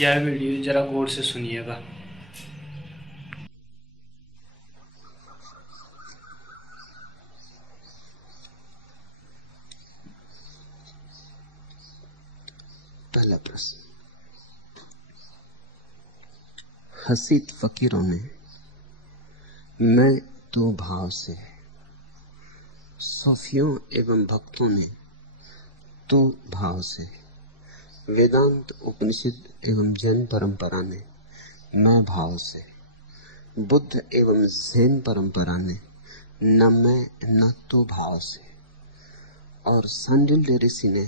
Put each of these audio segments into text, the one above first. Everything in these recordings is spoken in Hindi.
यह वीडियो जरा गौर से सुनिएगा। पहला प्रश्न। हसीद फकीरों ने मैं तो भाव से, सूफियों एवं भक्तों ने तो भाव से, वेदांत उपनिषद एवं जैन परंपरा ने मैं भाव से, बुद्ध एवं जैन परंपरा ने न मैं न तो भाव से, और सांडिल्य ऋषि ने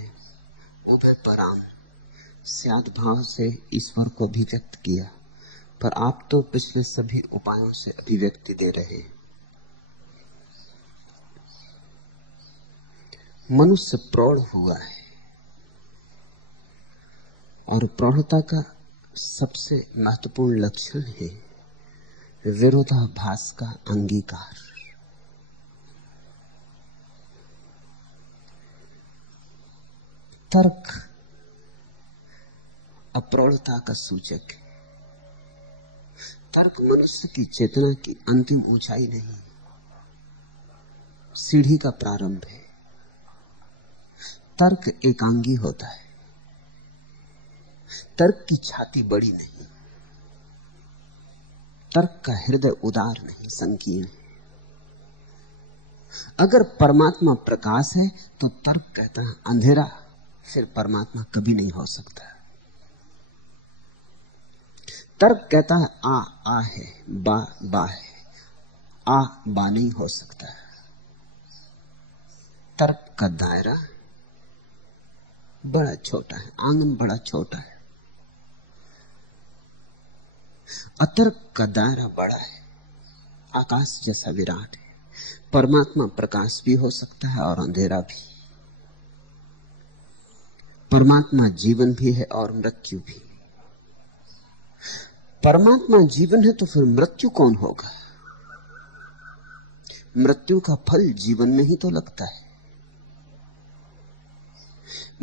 उभय पराम स्याद भाव से ईश्वर को अभिव्यक्त किया। पर आप तो पिछले सभी उपायों से अभिव्यक्ति दे रहे हैं। मनुष्य प्रौढ़ हुआ है और प्रौढ़ता का सबसे महत्वपूर्ण लक्षण है विरोधाभास का अंगीकार। तर्क अप्रौढ़ता का सूचक है। तर्क मनुष्य की चेतना की अंतिम ऊंचाई नहीं, सीढ़ी का प्रारंभ है। तर्क एकांगी होता है। तर्क की छाती बड़ी नहीं, तर्क का हृदय उदार नहीं, संकीर्ण है। अगर परमात्मा प्रकाश है तो तर्क कहता है अंधेरा, फिर परमात्मा कभी नहीं हो सकता। तर्क कहता है आ है, बा बा है, आ बा नहीं हो सकता। तर्क का दायरा बड़ा छोटा है, आंगन बड़ा छोटा है। अतर्क का दायरा बड़ा है, आकाश जैसा विराट है। परमात्मा प्रकाश भी हो सकता है और अंधेरा भी। परमात्मा जीवन भी है और मृत्यु भी। परमात्मा जीवन है तो फिर मृत्यु कौन होगा? मृत्यु का फल जीवन में ही तो लगता है।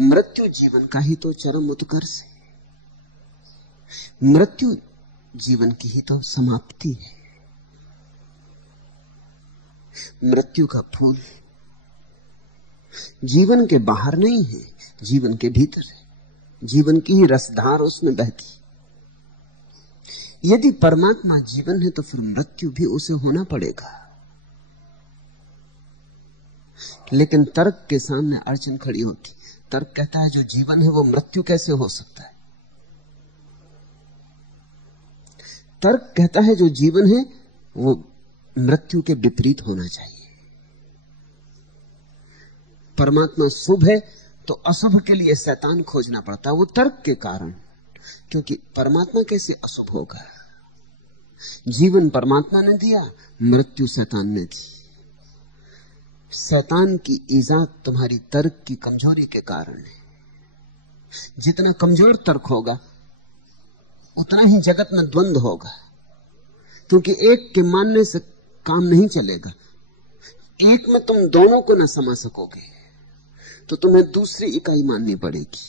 मृत्यु जीवन का ही तो चरम उत्कर्ष है। मृत्यु जीवन की ही तो समाप्ति है। मृत्यु का फूल जीवन के बाहर नहीं है, जीवन के भीतर है। जीवन की ही रसधार उसमें बहती। यदि परमात्मा जीवन है तो फिर मृत्यु भी उसे होना पड़ेगा। लेकिन तर्क के सामने अड़चन खड़ी होती। तर्क कहता है जो जीवन है वो मृत्यु कैसे हो सकता है? तर्क कहता है जो जीवन है वो मृत्यु के विपरीत होना चाहिए। परमात्मा शुभ है तो अशुभ के लिए शैतान खोजना पड़ता है, वो तर्क के कारण। क्योंकि परमात्मा कैसे अशुभ होगा? जीवन परमात्मा ने दिया, मृत्यु शैतान ने दी। शैतान की ईजाद तुम्हारी तर्क की कमजोरी के कारण है। जितना कमजोर तर्क होगा उतना ही जगत में द्वंद्व होगा, क्योंकि एक के मानने से काम नहीं चलेगा। एक में तुम दोनों को न समा सकोगे तो तुम्हें दूसरी इकाई माननी पड़ेगी।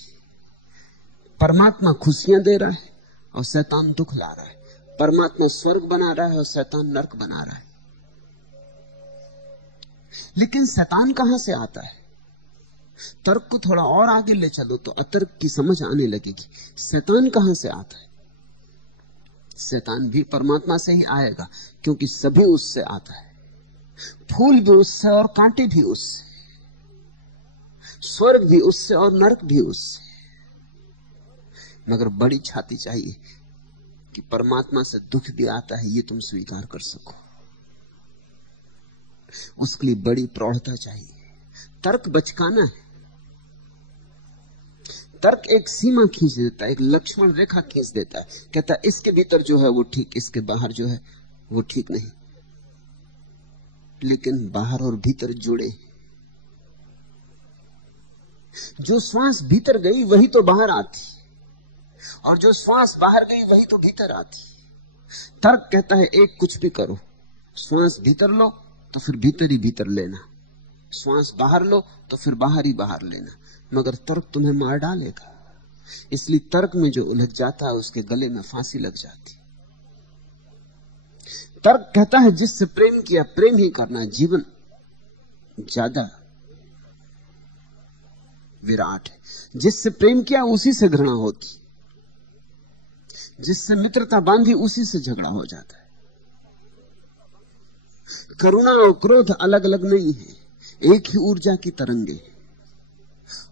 परमात्मा खुशियां दे रहा है और शैतान दुख ला रहा है। परमात्मा स्वर्ग बना रहा है और शैतान नरक बना रहा है। लेकिन शैतान कहां से आता है? तर्क को थोड़ा और आगे ले चलो तो अतर्क की समझ आने लगेगी। शैतान कहां से आता है? शैतान भी परमात्मा से ही आएगा, क्योंकि सभी उससे आता है। फूल भी उससे और कांटे भी उससे, स्वर्ग भी उससे और नरक भी उससे। मगर बड़ी छाती चाहिए कि परमात्मा से दुख भी आता है ये तुम स्वीकार कर सको। उसके लिए बड़ी प्रौढ़ता चाहिए। तर्क बचकाना है। तर्क एक सीमा खींच देता है, एक लक्ष्मण रेखा खींच देता है। कहता है इसके भीतर जो है वो ठीक, इसके बाहर जो है वो ठीक नहीं। लेकिन बाहर और भीतर जुड़े। जो श्वास भीतर गई वही तो बाहर आती, और जो श्वास बाहर गई वही तो भीतर आती। तर्क कहता है एक कुछ भी करो, श्वास भीतर लो तो फिर भीतर ही भीतर लेना, श्वास बाहर लो तो फिर बाहर ही बाहर लेना। मगर तर्क तुम्हें मार डालेगा। इसलिए तर्क में जो उलझ जाता है उसके गले में फांसी लग जाती। तर्क कहता है जिससे प्रेम किया प्रेम ही करना, जीवन ज्यादा विराट है। जिससे प्रेम किया उसी से घृणा होती, जिससे मित्रता बांधी उसी से झगड़ा हो जाता है। करुणा और क्रोध अलग अलग नहीं है, एक ही ऊर्जा की तरंगे हैं।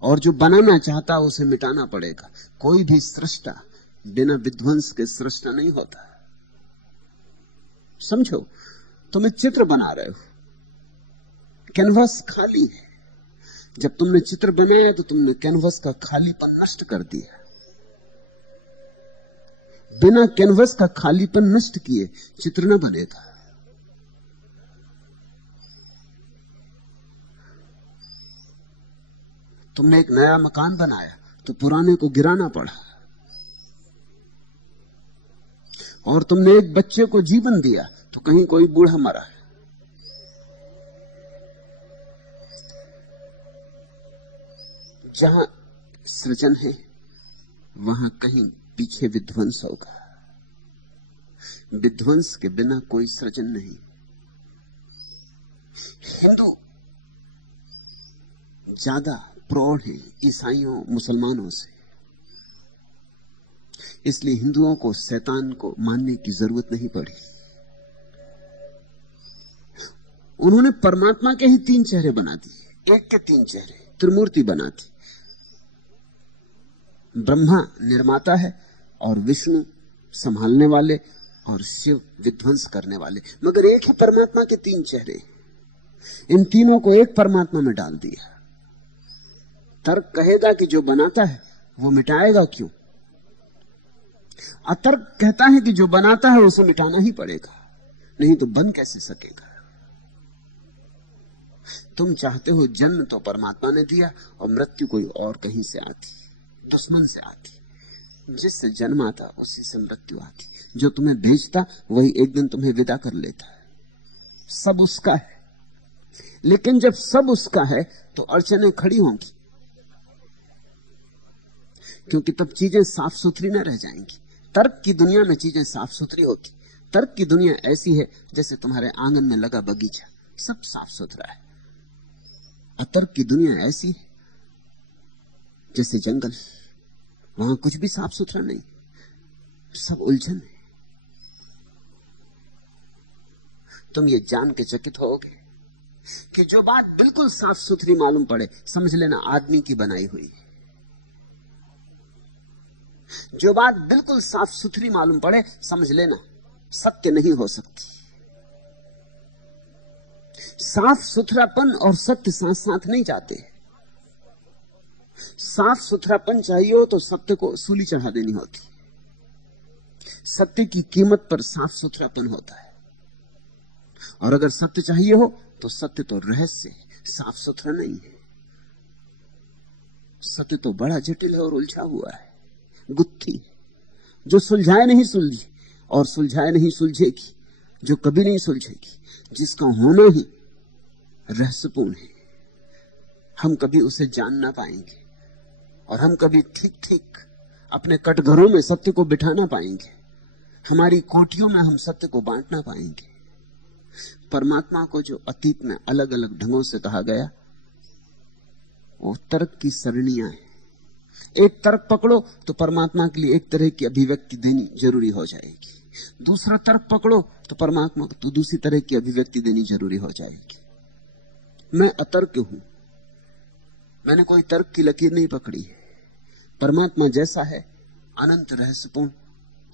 और जो बनाना चाहता है उसे मिटाना पड़ेगा। कोई भी सृष्टा बिना विध्वंस के सृष्टा नहीं होता। समझो, तुम एक चित्र बना रहे हो, कैनवास खाली है। जब तुमने चित्र बनाया तो तुमने कैनवास का खालीपन नष्ट कर दिया। बिना कैनवास का खालीपन नष्ट किए चित्र न बनेगा। तुमने एक नया मकान बनाया तो पुराने को गिराना पड़ा। और तुमने एक बच्चे को जीवन दिया तो कहीं कोई बूढ़ा मरा। जहां सृजन है वहां कहीं पीछे विध्वंस होगा। विध्वंस के बिना कोई सृजन नहीं। हिंदू ज्यादा प्रौढ़ है ईसाइयों मुसलमानों से, इसलिए हिंदुओं को शैतान को मानने की जरूरत नहीं पड़ी। उन्होंने परमात्मा के ही 3 चेहरे बना दिए, एक के 3 चेहरे, त्रिमूर्ति बना दी। ब्रह्मा निर्माता है और विष्णु संभालने वाले और शिव विध्वंस करने वाले, मगर एक ही परमात्मा के 3 चेहरे। इन तीनों को एक परमात्मा में डाल दिया। तर्क कहेगा कि जो बनाता है वो मिटाएगा क्यों? अतर्क कहता है कि जो बनाता है उसे मिटाना ही पड़ेगा, नहीं तो बन कैसे सकेगा। तुम चाहते हो जन्म तो परमात्मा ने दिया और मृत्यु कोई और कहीं से आती, दुश्मन से आती। जिससे जन्म आता उसी से मृत्यु आती। जो तुम्हें भेजता वही एक दिन तुम्हें विदा कर लेता है। सब उसका है, लेकिन जब सब उसका है तो अड़चनें खड़ी होंगी, क्योंकि तब चीजें साफ सुथरी न रह जाएंगी। तर्क की दुनिया में चीजें साफ सुथरी होती। तर्क की दुनिया ऐसी है जैसे तुम्हारे आंगन में लगा बगीचा, सब साफ सुथरा है। अतर्क की दुनिया ऐसी है जैसे जंगल, वहां कुछ भी साफ सुथरा नहीं, सब उलझन है। तुम ये जान के चकित होगे कि जो बात बिल्कुल साफ सुथरी मालूम पड़े, समझ लेना आदमी की बनाई हुई है। जो बात बिल्कुल साफ सुथरी मालूम पड़े, समझ लेना सत्य नहीं हो सकती। साफ सुथरापन और सत्य साथ साथ नहीं जाते। साफ सुथरापन चाहिए हो तो सत्य को सूली चढ़ा देनी होती। सत्य की कीमत पर साफ सुथरापन होता है। और अगर सत्य चाहिए हो तो सत्य तो रहस्य है, साफ सुथरा नहीं है। सत्य तो बड़ा जटिल है और उलझा हुआ है, गुत्थी जो सुलझाए नहीं सुलझी और सुलझाए नहीं सुलझेगी, जो कभी नहीं सुलझेगी, जिसका होना ही रहस्यपूर्ण है। हम कभी उसे जान ना पाएंगे और हम कभी ठीक ठीक अपने कटघरों में सत्य को बिठा ना पाएंगे। हमारी कोठियों में हम सत्य को बांट ना पाएंगे। परमात्मा को जो अतीत में अलग अलग ढंगों से कहा गया वो तर्क की सरणियां हैं। एक तर्क पकड़ो तो परमात्मा के लिए एक तरह की अभिव्यक्ति देनी जरूरी हो जाएगी। दूसरा तर्क पकड़ो तो परमात्मा को तो दूसरी तरह की अभिव्यक्ति देनी जरूरी हो जाएगी। मैं अतर्क हूं, मैंने कोई तर्क की लकीर नहीं पकड़ी है। परमात्मा जैसा है अनंत रहस्यपूर्ण,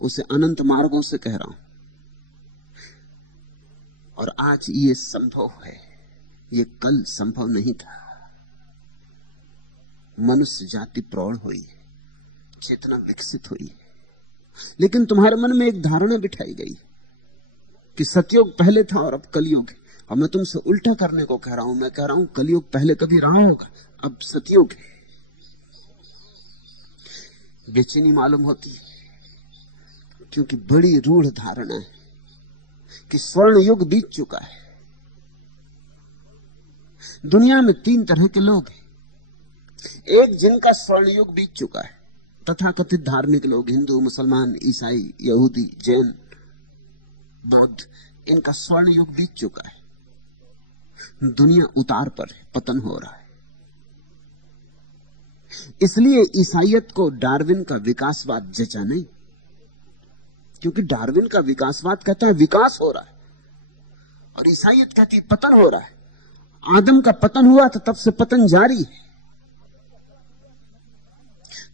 उसे अनंत मार्गों से कह रहा हूं। और आज ये संभव है, ये कल संभव नहीं था। मनुष्य जाति प्रौढ़ हुई है, चेतना विकसित हुई है, लेकिन तुम्हारे मन में एक धारणा बिठाई गई कि सतयुग पहले था और अब कलयुग है। और मैं तुमसे उल्टा करने को कह रहा हूं। मैं कह रहा हूं कलयुग पहले कभी रहा होगा, अब सतयुग है। बेचैनी मालूम होती है क्योंकि बड़ी रूढ़ धारणा है कि स्वर्ण युग बीत चुका है। दुनिया में 3 तरह के लोग हैं। एक जिनका स्वर्ण युग बीत चुका है, तथाकथित धार्मिक लोग, हिंदू, मुसलमान, ईसाई, यहूदी, जैन, बौद्ध, इनका स्वर्ण युग बीत चुका है। दुनिया उतार पर है, पतन हो रहा है। इसलिए ईसाइयत को डार्विन का विकासवाद जचा नहीं, क्योंकि डार्विन का विकासवाद कहता है विकास हो रहा है, और ईसाइयत कहती है पतन हो रहा है। आदम का पतन हुआ था, तब से पतन जारी है।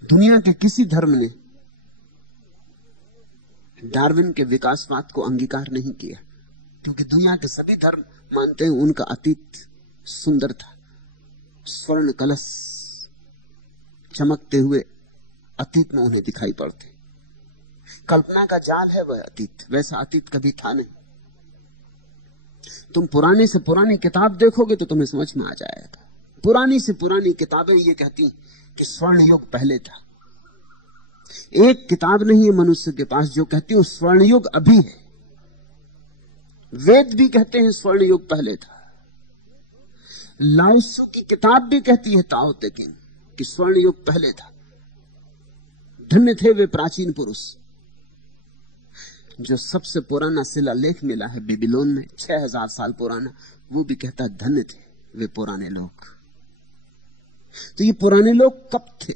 दुनिया के किसी धर्म ने डार्विन के विकासवाद को अंगीकार नहीं किया, क्योंकि दुनिया के सभी धर्म मानते हैं उनका अतीत सुंदर था। स्वर्ण कलश चमकते हुए अतीत में उन्हें दिखाई पड़ते। कल्पना का जाल है वह अतीत, वैसा अतीत कभी था नहीं। तुम पुराने से पुरानी किताब देखोगे तो तुम्हें समझ में आ जाएगा। पुरानी से पुरानी किताबें ये कहती कि स्वर्ण युग पहले था। एक किताब नहीं है मनुष्य के पास जो कहती है स्वर्ण युग अभी है। वेद भी कहते हैं स्वर्ण युग पहले था। लाओ त्सु की किताब भी कहती है, ताओ ते किंग, कि स्वर्ण युग पहले था। धन्य थे वे प्राचीन पुरुष। जो सबसे पुराना शिलालेख मिला है बेबीलोन में, 6000 साल पुराना, वो भी कहता है धन्य थे वे पुराने लोग। तो ये पुराने लोग कब थे?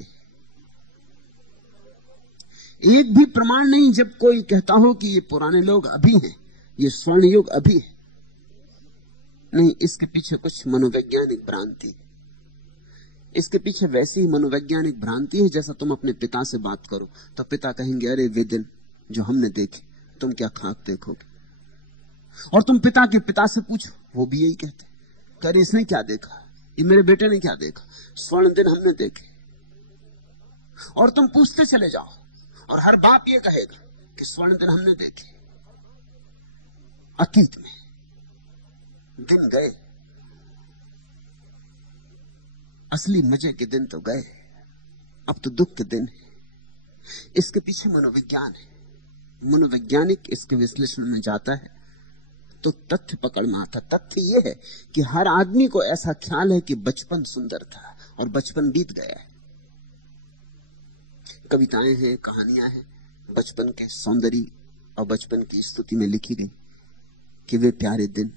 एक भी प्रमाण नहीं जब कोई कहता हो कि ये पुराने लोग अभी हैं, ये स्वर्ण युग अभी है। नहीं, इसके पीछे कुछ मनोवैज्ञानिक भ्रांति। इसके पीछे वैसी ही मनोवैज्ञानिक भ्रांति है जैसा तुम अपने पिता से बात करो तो पिता कहेंगे अरे वे दिन जो हमने देखे तुम क्या खाक देखोगे। और तुम पिता के पिता से पूछो, वो भी यही कहते, अरे इसने क्या देखा, ये मेरे बेटे ने क्या देखा, स्वर्ण दिन हमने देखे। और तुम पूछते चले जाओ और हर बाप ये कहेगा कि स्वर्ण दिन हमने देखे। अतीत में दिन गए, असली मजे के दिन तो गए, अब तो दुख के दिन है। इसके पीछे मनोविज्ञान है। मनोवैज्ञानिक इसके विश्लेषण में जाता है तो तथ्य पकड़ में आता। तथ्य यह है कि हर आदमी को ऐसा ख्याल है कि बचपन सुंदर था और बचपन बीत गया है। कविताएं हैं, कहानियां हैं बचपन के सौंदर्य और बचपन की स्तुति में लिखी गई कि वे प्यारे दिन।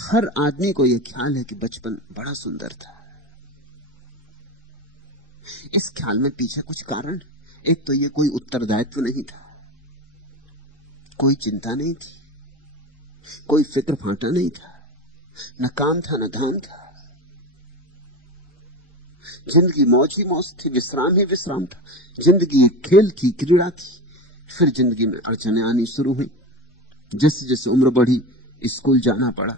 हर आदमी को यह ख्याल है कि बचपन बड़ा सुंदर था। इस ख्याल में पीछे कुछ कारण। एक तो ये कोई उत्तरदायित्व नहीं था, कोई चिंता नहीं थी, कोई फिक्र फांटा नहीं था, न काम था न धाम था। जिंदगी मौज ही मौज थी, विश्राम ही विश्राम था। जिंदगी खेल थी, क्रीड़ा थी। फिर जिंदगी में अड़चनें आनी शुरू हुई। जैसे जैसे उम्र बढ़ी, स्कूल जाना पड़ा।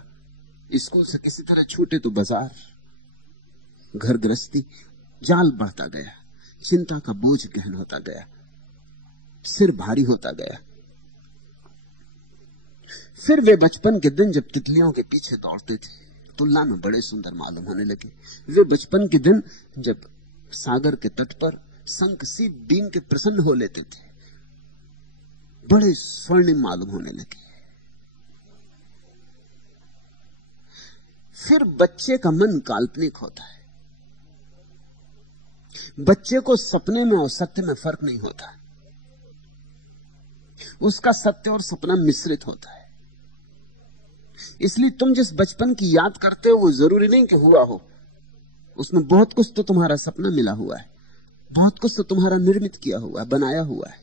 स्कूल से किसी तरह छूटे तो बाजार, घर गृहस्थी, जाल बढ़ता गया। चिंता का बोझ गहन होता गया, सिर भारी होता गया। फिर वे बचपन के दिन जब तितलियों के पीछे दौड़ते थे तुलना में बड़े सुंदर मालूम होने लगे। वे बचपन के दिन जब सागर के तट पर शंख सी बीन के प्रसन्न हो लेते थे बड़े स्वर्णिम मालूम होने लगे। फिर बच्चे का मन काल्पनिक होता है। बच्चे को सपने में और सत्य में फर्क नहीं होता। उसका सत्य और सपना मिश्रित होता है। इसलिए तुम जिस बचपन की याद करते हो वो जरूरी नहीं कि हुआ हो। उसमें बहुत कुछ तो तुम्हारा सपना मिला हुआ है, बहुत कुछ तो तुम्हारा निर्मित किया हुआ है, बनाया हुआ है।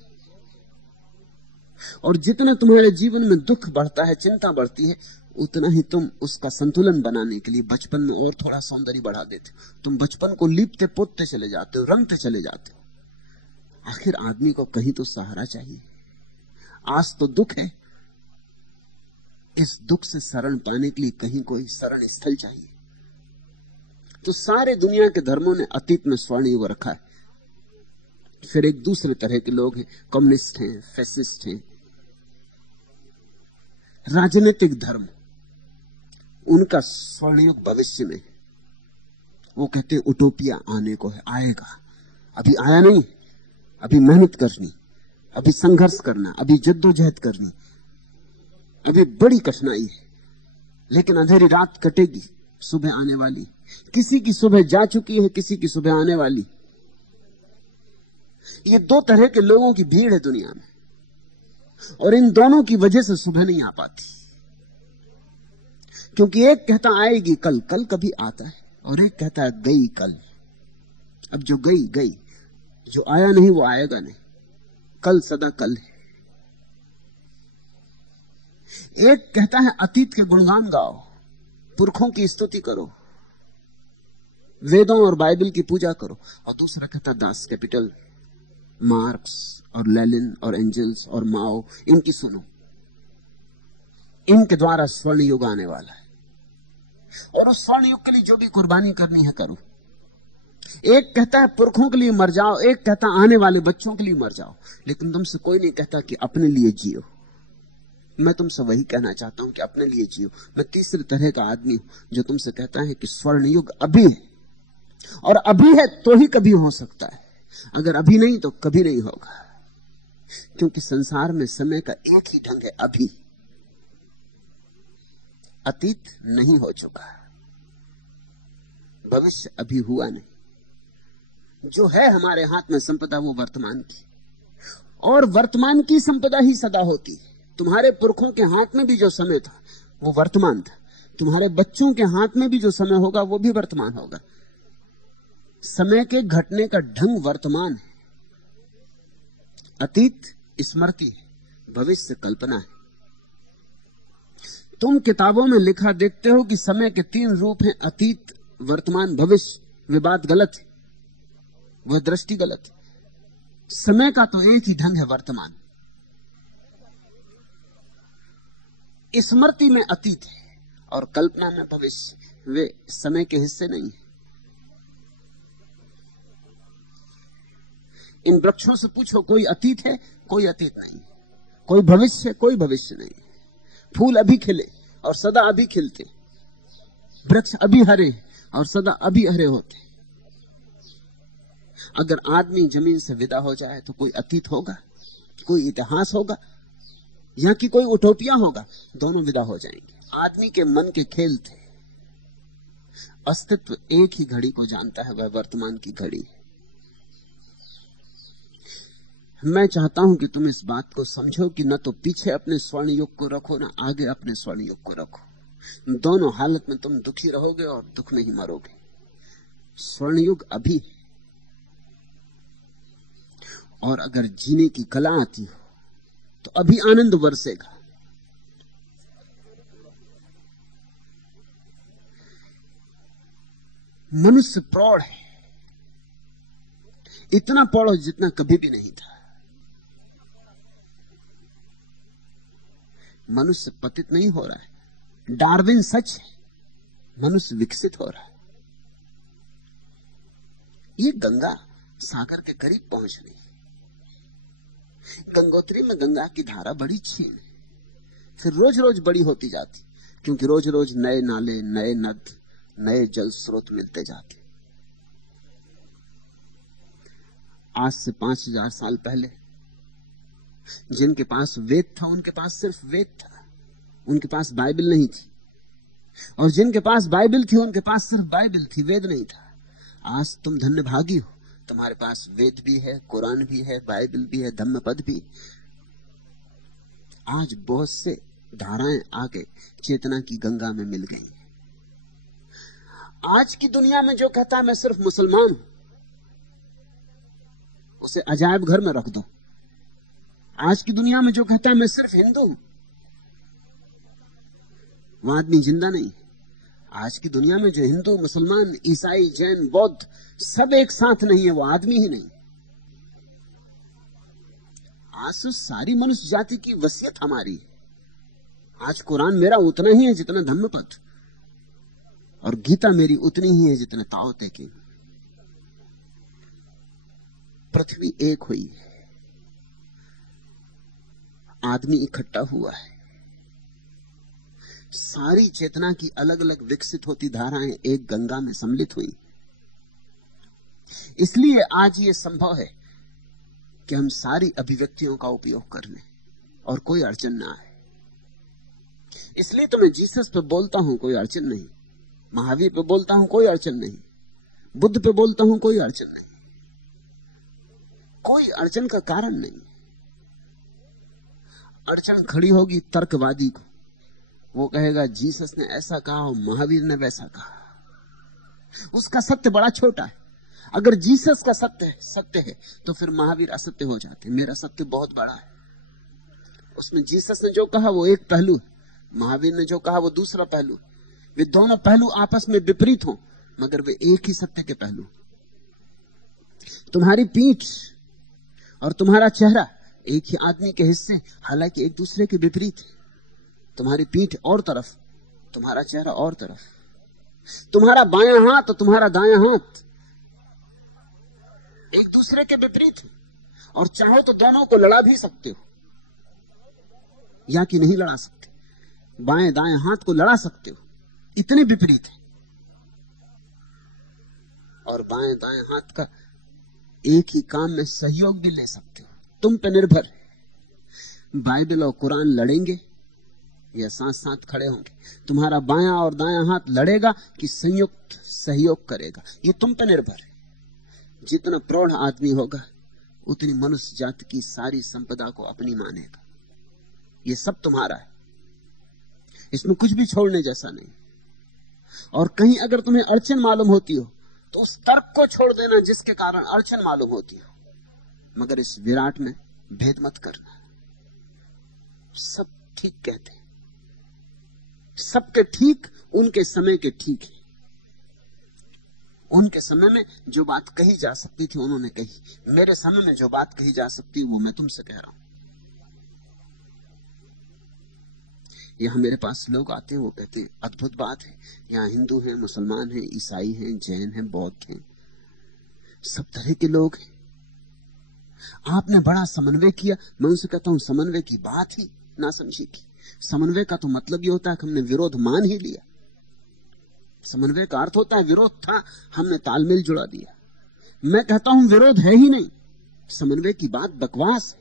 और जितना तुम्हारे जीवन में दुख बढ़ता है, चिंता बढ़ती है, उतना ही तुम उसका संतुलन बनाने के लिए बचपन में और थोड़ा सौंदर्य बढ़ा देते हो। तुम बचपन को लीपते पोतते चले जाते हो, रंगते चले जाते हो। आखिर आदमी को कहीं तो सहारा चाहिए। आज तो दुख है, इस दुख से शरण पाने के लिए कहीं कोई शरण स्थल चाहिए। तो सारे दुनिया के धर्मों ने अतीत में स्वर्ण युग रखा है। फिर एक दूसरे तरह के लोग हैं, कम्युनिस्ट हैं, फैसिस्ट हैं, राजनीतिक धर्म, उनका स्वर्ण युग भविष्य में। वो कहते हैं उटोपिया आने को है, आएगा, अभी आया नहीं, अभी मेहनत करनी, अभी संघर्ष करना, अभी जद्दोजहद करनी, अभी बड़ी कठिनाई है, लेकिन अंधेरी रात कटेगी, सुबह आने वाली। किसी की सुबह जा चुकी है, किसी की सुबह आने वाली। ये दो तरह के लोगों की भीड़ है दुनिया में, और इन दोनों की वजह से सुबह नहीं आ पाती। क्योंकि एक कहता आएगी कल, कल कभी आता है, और एक कहता है गई कल। अब जो गई गई, जो आया नहीं वो आएगा नहीं। कल सदा कल है। एक कहता है अतीत के गुणगान गाओ, पुरखों की स्तुति करो, वेदों और बाइबल की पूजा करो, और दूसरा कहता दास कैपिटल, मार्क्स और लेनिन और एंजल्स और माओ, इनकी सुनो, इनके द्वारा स्वर्ण युग आने वाला है, और उस स्वर्ण युग के लिए जो भी कुर्बानी करनी है करो। एक कहता है पुरखों के लिए मर जाओ, एक कहता आने वाले बच्चों के लिए मर जाओ, लेकिन तुमसे कोई नहीं कहता कि अपने लिए जियो। मैं तुमसे वही कहना चाहता हूं कि अपने लिए जियो। मैं तीसरी तरह का आदमी हूं जो तुमसे कहता है कि स्वर्ण युग अभी है, और अभी है तो ही कभी हो सकता है, अगर अभी नहीं तो कभी नहीं होगा। क्योंकि संसार में समय का एक ही ढंग है, अभी। अतीत नहीं हो चुका, भविष्य अभी हुआ नहीं। जो है हमारे हाथ में संपदा वो वर्तमान की, और वर्तमान की संपदा ही सदा होती है। तुम्हारे पुरखों के हाथ में भी जो समय था वो वर्तमान था, तुम्हारे बच्चों के हाथ में भी जो समय होगा वो भी वर्तमान होगा। समय के घटने का ढंग वर्तमान है, अतीत स्मृति है, भविष्य कल्पना है। तुम किताबों में लिखा देखते हो कि समय के 3 रूप हैं, अतीत, वर्तमान, भविष्य। वे बात गलत है, वह दृष्टि गलत है। समय का तो एक ही ढंग है, वर्तमान। स्मृति में अतीत है और कल्पना में भविष्य। वे समय के हिस्से नहीं है। इन वृक्षों से पूछो, कोई अतीत है? कोई अतीत नहीं। कोई भविष्य है? कोई भविष्य नहीं। फूल अभी खिले और सदा अभी खिलते, वृक्ष अभी हरे और सदा अभी हरे होते। अगर आदमी जमीन से विदा हो जाए तो कोई अतीत होगा, कोई इतिहास होगा, या कि कोई उटोपिया होगा? दोनों विदा हो जाएंगे। आदमी के मन के खेल थे। अस्तित्व एक ही घड़ी को जानता है, वह वर्तमान की घड़ी। मैं चाहता हूं कि तुम इस बात को समझो कि न तो पीछे अपने स्वर्ण युग को रखो, न आगे अपने स्वर्ण युग को रखो। दोनों हालत में तुम दुखी रहोगे और दुख में ही मरोगे। स्वर्ण युग अभी है, और अगर जीने की कला आती हो तो अभी आनंद बरसेगा। मनुष्य प्रौढ़ है, इतना प्रौढ़ जितना कभी भी नहीं था। मनुष्य पतित नहीं हो रहा है। डार्विन सच है, मनुष्य विकसित हो रहा है। ये गंगा सागर के करीब पहुंच रही है। गंगोत्री में गंगा की धारा बड़ी छीन है, फिर रोज रोज बड़ी होती जाती, क्योंकि रोज रोज नए नाले, नए नद, नए जल स्रोत मिलते जाते। आज से 5000 साल पहले जिनके पास वेद था उनके पास सिर्फ वेद था, उनके पास बाइबल नहीं थी। और जिनके पास बाइबल थी उनके पास सिर्फ बाइबल थी, वेद नहीं था। आज तुम धन्यभागी हो, तुम्हारे पास वेद भी है, कुरान भी है, बाइबल भी है, धम्मपद भी। आज बहुत से धाराएं आके चेतना की गंगा में मिल गई। आज की दुनिया में जो कहता है मैं सिर्फ मुसलमान हूं, उसे अजायब घर में रख दो। आज की दुनिया में जो कहता है मैं सिर्फ हिंदू हूं, वह आदमी जिंदा नहीं। आज की दुनिया में जो हिंदू, मुसलमान, ईसाई, जैन, बौद्ध सब एक साथ नहीं है, वो आदमी ही नहीं। आज तो सारी मनुष्य जाति की वसीयत हमारी है। आज कुरान मेरा उतना ही है जितना धम्मपद, और गीता मेरी उतनी ही है जितना ताओ ते की। पृथ्वी एक हुई है, आदमी इकट्ठा हुआ है। सारी चेतना की अलग अलग विकसित होती धाराएं एक गंगा में सम्मिलित हुई। इसलिए आज ये संभव है कि हम सारी अभिव्यक्तियों का उपयोग कर लें और कोई अड़चन ना आए। इसलिए तो मैं जीसस पे बोलता हूं, कोई अड़चन नहीं। महावीर पे बोलता हूं, कोई अड़चन नहीं। बुद्ध पे बोलता हूं, कोई अड़चन नहीं। कोई अड़चन का कारण नहीं। अड़चन खड़ी होगी तर्कवादी को, वो कहेगा जीसस ने ऐसा कहा और महावीर ने वैसा कहा। उसका सत्य बड़ा छोटा है। अगर जीसस का सत्य है तो फिर महावीर असत्य हो जाते। मेरा सत्य बहुत बड़ा है। उसमें जीसस ने जो कहा वो एक पहलू है, महावीर ने जो कहा वो दूसरा पहलू। वे दोनों पहलू आपस में विपरीत हों मगर वे एक ही सत्य के पहलू। तुम्हारी पीठ और तुम्हारा चेहरा एक ही आदमी के हिस्से, हालांकि एक दूसरे के विपरीत है। तुम्हारी पीठ और तरफ, तुम्हारा चेहरा और तरफ। तुम्हारा बायां हाथ और तुम्हारा दायां हाथ एक दूसरे के विपरीत है, और चाहो तो दोनों को लड़ा भी सकते हो या कि नहीं लड़ा सकते। बाएं दाएं हाथ को लड़ा सकते हो, इतने विपरीत है। और बाएं दाएं हाथ का एक ही काम में सहयोग भी ले सकते हो, तुम पे निर्भर है। बाइबल और कुरान लड़ेंगे या साथ साथ खड़े होंगे? तुम्हारा बायां और दायां हाथ लड़ेगा कि संयुक्त सहयोग करेगा, ये तुम पे निर्भर है। जितना प्रौढ़ आदमी होगा उतनी मनुष्य जाति की सारी संपदा को अपनी मानेगा। ये सब तुम्हारा है, इसमें कुछ भी छोड़ने जैसा नहीं। और कहीं अगर तुम्हें अड़चन मालूम होती हो तो उस तर्क को छोड़ देना जिसके कारण अड़चन मालूम होती हो, मगर इस विराट में भेद मत करना। सब ठीक कहते हैं, सबके ठीक उनके समय के ठीक है। उनके समय में जो बात कही जा सकती थी उन्होंने कही, मेरे समय में जो बात कही जा सकती वो मैं तुमसे कह रहा हूं। यहां मेरे पास लोग आते हैं, वो कहते हैं अद्भुत बात है, यहां हिंदू हैं, मुसलमान हैं, ईसाई हैं, जैन हैं, बौद्ध हैं, सब तरह के लोग हैं। आपने बड़ा समन्वय किया। मैं उनसे कहता हूं समन्वय की बात ही ना समझी की। समन्वय का तो मतलब ये होता है कि हमने विरोध मान ही लिया। समन्वय का अर्थ होता है विरोध था, हमने तालमेल जुड़ा दिया। मैं कहता हूं विरोध है ही नहीं, समन्वय की बात बकवास है।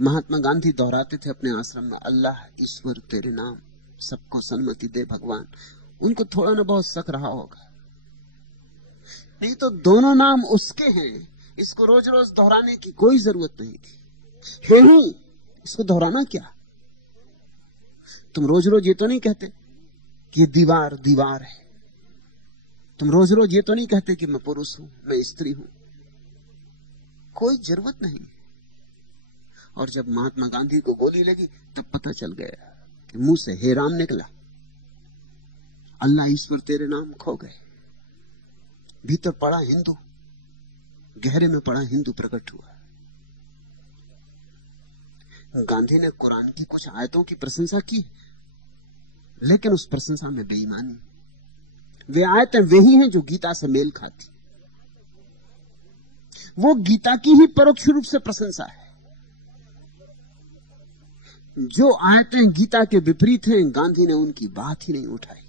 महात्मा गांधी दोहराते थे अपने आश्रम में, अल्लाह ईश्वर तेरे नाम, सबको सन्मति दे भगवान। उनको थोड़ा ना बहुत शक रहा होगा, नहीं तो दोनों नाम उसके हैं, इसको रोज रोज दोहराने की कोई जरूरत नहीं थी। है ही, इसको दोहराना क्या? तुम रोज रोज ये तो नहीं कहते कि ये दीवार दीवार है। तुम रोज रोज ये तो नहीं कहते कि मैं पुरुष हूं, मैं स्त्री हूं। कोई जरूरत नहीं। और जब महात्मा गांधी को गोली लगी तब पता चल गया कि मुंह से हे राम निकला, अल्लाह ईश्वर तेरे नाम खो गए। भीतर पड़ा हिंदू, गहरे में पड़ा हिंदू प्रकट हुआ। गांधी ने कुरान की कुछ आयतों की प्रशंसा की, लेकिन उस प्रशंसा में बेईमानी। वे आयतें वे ही हैं जो गीता से मेल खाती। वो गीता की ही परोक्ष रूप से प्रशंसा है। जो आयतें गीता के विपरीत हैं, गांधी ने उनकी बात ही नहीं उठाई।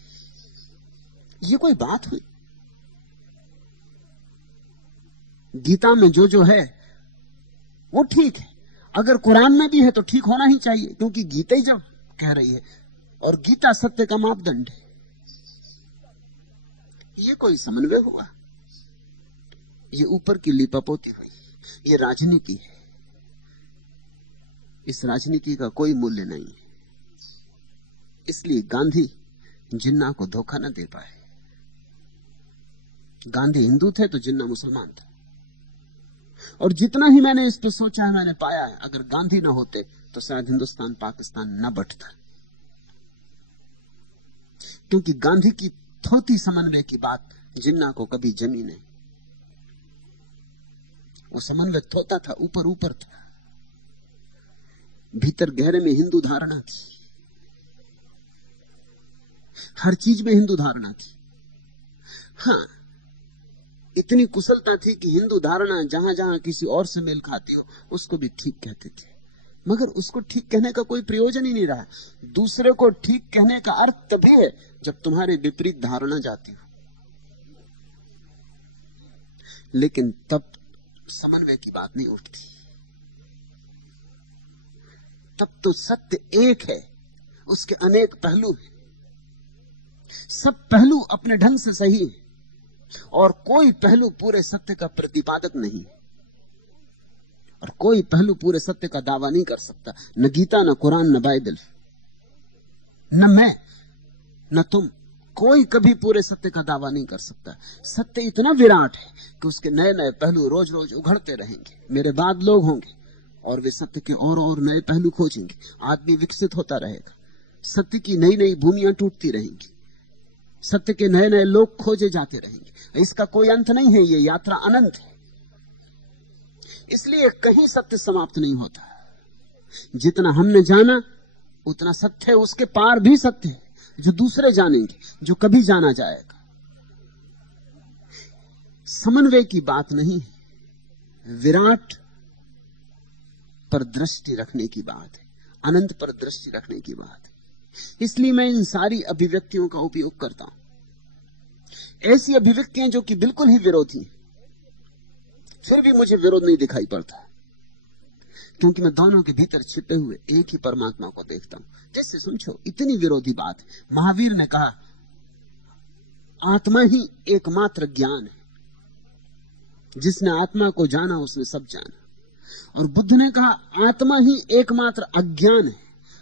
ये कोई बात हुई? गीता में जो जो है वो ठीक है, अगर कुरान में भी है तो ठीक होना ही चाहिए, क्योंकि गीता ही जब कह रही है, और गीता सत्य का मापदंड है। ये कोई समन्वय हुआ? ये ऊपर की लिपापोती हुई, ये राजनीति है। इस राजनीति का कोई मूल्य नहीं है। इसलिए गांधी जिन्ना को धोखा न दे पाए। गांधी हिंदू थे तो जिन्ना मुसलमान था। और जितना ही मैंने इस पर सोचा है, मैंने पाया है, अगर गांधी ना होते तो शायद हिंदुस्तान पाकिस्तान न बंटता। क्योंकि गांधी की थोती समन्वय की बात जिन्ना को कभी जमी नहीं। वो समन्वय थोता था, ऊपर ऊपर था, भीतर गहरे में हिंदू धारणा थी। हर चीज में हिंदू धारणा थी। हां, इतनी कुशलता थी कि हिंदू धारणा जहां जहां किसी और से मेल खाती हो उसको भी ठीक कहते थे, मगर उसको ठीक कहने का कोई प्रयोजन ही नहीं रहा। दूसरे को ठीक कहने का अर्थ तभी है जब तुम्हारी विपरीत धारणा जाती हो, लेकिन तब समन्वय की बात नहीं उठती। तब तो सत्य एक है, उसके अनेक पहलू हैं। सब पहलू अपने ढंग से सही है, और कोई पहलू पूरे सत्य का प्रतिपादक नहीं, और कोई पहलू पूरे सत्य का दावा नहीं कर सकता। न गीता, न कुरान, न बाइबल, न मैं, न तुम, कोई कभी पूरे सत्य का दावा नहीं कर सकता। सत्य इतना विराट है कि उसके नए नए पहलू रोज रोज उघड़ते रहेंगे। मेरे बाद लोग होंगे और वे सत्य के और नए पहलू खोजेंगे। आदमी विकसित होता रहेगा, सत्य की नई नई भूमियां टूटती रहेंगी, सत्य के नए नए लोग खोजे जाते रहेंगे। इसका कोई अंत नहीं है, ये यात्रा अनंत है। इसलिए कहीं सत्य समाप्त नहीं होता। जितना हमने जाना उतना सत्य है, उसके पार भी सत्य है जो दूसरे जानेंगे, जो कभी जाना जाएगा। समन्वय की बात नहीं है, विराट पर दृष्टि रखने की बात है, अनंत पर दृष्टि रखने की बात है। इसलिए मैं इन सारी अभिव्यक्तियों का उपयोग करता हूं। ऐसी अभिव्यक्तियां जो कि बिल्कुल ही विरोधी हैं, फिर भी मुझे विरोध नहीं दिखाई पड़ता, क्योंकि मैं दोनों के भीतर छिपे हुए एक ही परमात्मा को देखता हूं। जैसे समझो, इतनी विरोधी बात है। महावीर ने कहा आत्मा ही एकमात्र ज्ञान है, जिसने आत्मा को जाना उसने सब जाना। और बुद्ध ने कहा आत्मा ही एकमात्र अज्ञान है,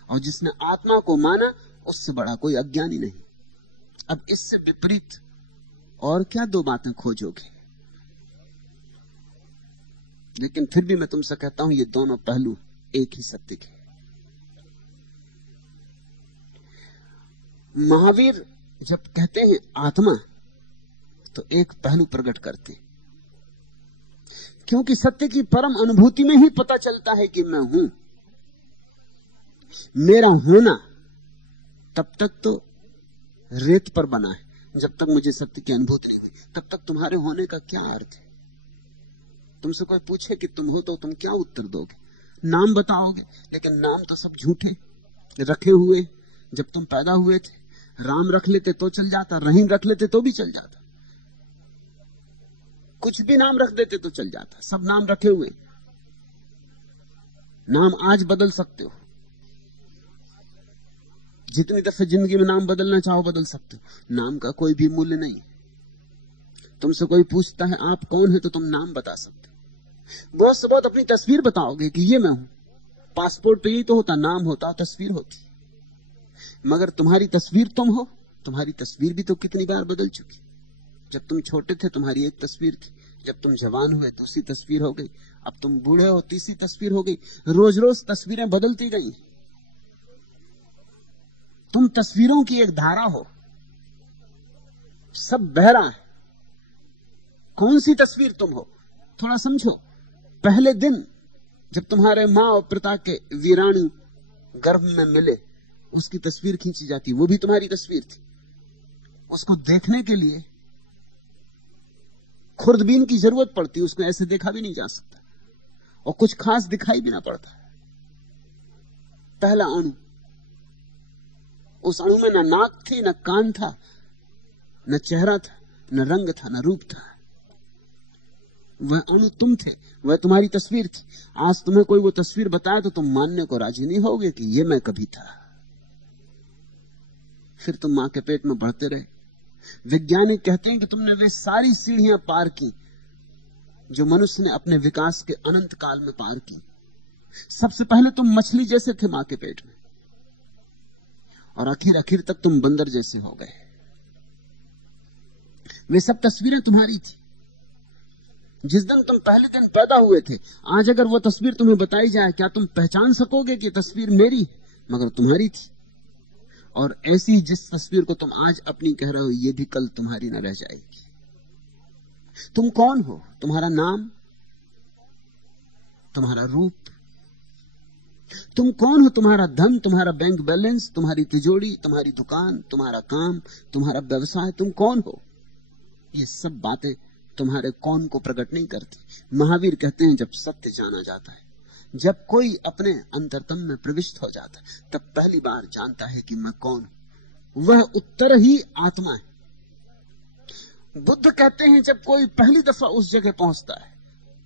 और जिसने आत्मा को माना उससे बड़ा कोई अज्ञानी नहीं। अब इससे विपरीत और क्या दो बातें खोजोगे? लेकिन फिर भी मैं तुमसे कहता हूं, ये दोनों पहलू एक ही सत्य के। महावीर जब कहते हैं आत्मा, तो एक पहलू प्रकट करते, क्योंकि सत्य की परम अनुभूति में ही पता चलता है कि मैं हूं। मेरा होना तब तक तो रेत पर बना है, जब तक मुझे सत्य की अनुभूति नहीं हुई, तब तक तुम्हारे होने का क्या अर्थ है? तुमसे कोई पूछे कि तुम हो, तो तुम क्या उत्तर दोगे? नाम बताओगे, लेकिन नाम तो सब झूठे रखे हुए। जब तुम पैदा हुए थे, राम रख लेते तो चल जाता, रहीम रख लेते तो भी चल जाता, कुछ भी नाम रख देते तो चल जाता। सब नाम रखे हुए। नाम आज बदल सकते हो, जितनी दफे जिंदगी में नाम बदलना चाहो बदल सकते हो। नाम का कोई भी मूल्य नहीं। तुमसे कोई पूछता है आप कौन है, तो तुम नाम बता सकते हो। बहुत से बहुत अपनी तस्वीर बताओगे कि ये मैं हूं। पासपोर्ट पे यही तो होता, नाम होता, तस्वीर होती। मगर तुम्हारी तस्वीर तुम हो? तुम्हारी तस्वीर भी तो कितनी बार बदल चुकी। जब तुम छोटे थे तुम्हारी एक तस्वीर थी, जब तुम जवान हुए दूसरी तस्वीर हो गई, अब तुम बूढ़े हो तीसरी तस्वीर हो गई। रोज रोज तस्वीरें बदलती गई। तुम तस्वीरों की एक धारा हो, सब बह रहा है। कौन सी तस्वीर तुम हो? थोड़ा समझो। पहले दिन जब तुम्हारे मां और पिता के वीराणु गर्भ में मिले, उसकी तस्वीर खींची जाती, वो भी तुम्हारी तस्वीर थी। उसको देखने के लिए खुर्दबीन की जरूरत पड़ती, उसको ऐसे देखा भी नहीं जा सकता, और कुछ खास दिखाई भी ना पड़ता। पहला अणु, उस अणु में न नाक थी, न कान था, न चेहरा था, न रंग था, न रूप था। वह अणु तुम थे, वह तुम्हारी तस्वीर थी। आज तुम्हें कोई वो तस्वीर बताए तो तुम मानने को राजी नहीं होगे कि ये मैं कभी था। फिर तुम मां के पेट में बढ़ते रहे। वैज्ञानिक कहते हैं कि तुमने वे सारी सीढ़ियां पार की जो मनुष्य ने अपने विकास के अनंत काल में पार की। सबसे पहले तुम मछली जैसे थे मां के पेट में, और आखिर तक तुम बंदर जैसे हो गए। वे सब तस्वीरें तुम्हारी थी। जिस दिन तुम पहले दिन पैदा हुए थे, आज अगर वो तस्वीर तुम्हें बताई जाए, क्या तुम पहचान सकोगे कि तस्वीर मेरी है? मगर तुम्हारी थी। और ऐसी जिस तस्वीर को तुम आज अपनी कह रहे हो, ये भी कल तुम्हारी न रह जाएगी। तुम कौन हो? तुम्हारा नाम, तुम्हारा रूप। तुम कौन हो? तुम्हारा धन, तुम्हारा बैंक बैलेंस, तुम्हारी तिजोरी, तुम्हारी दुकान, तुम्हारा काम, तुम्हारा व्यवसाय। तुम कौन हो? ये सब बातें तुम्हारे कौन को प्रकट नहीं करती। महावीर कहते हैं जब सत्य जाना जाता है, जब कोई अपने अंतरतम में प्रविष्ट हो जाता है, तब पहली बार जानता है कि मैं कौन हूं। वह उत्तर ही आत्मा है। बुद्ध कहते हैं जब कोई पहली दफा उस जगह पहुंचता है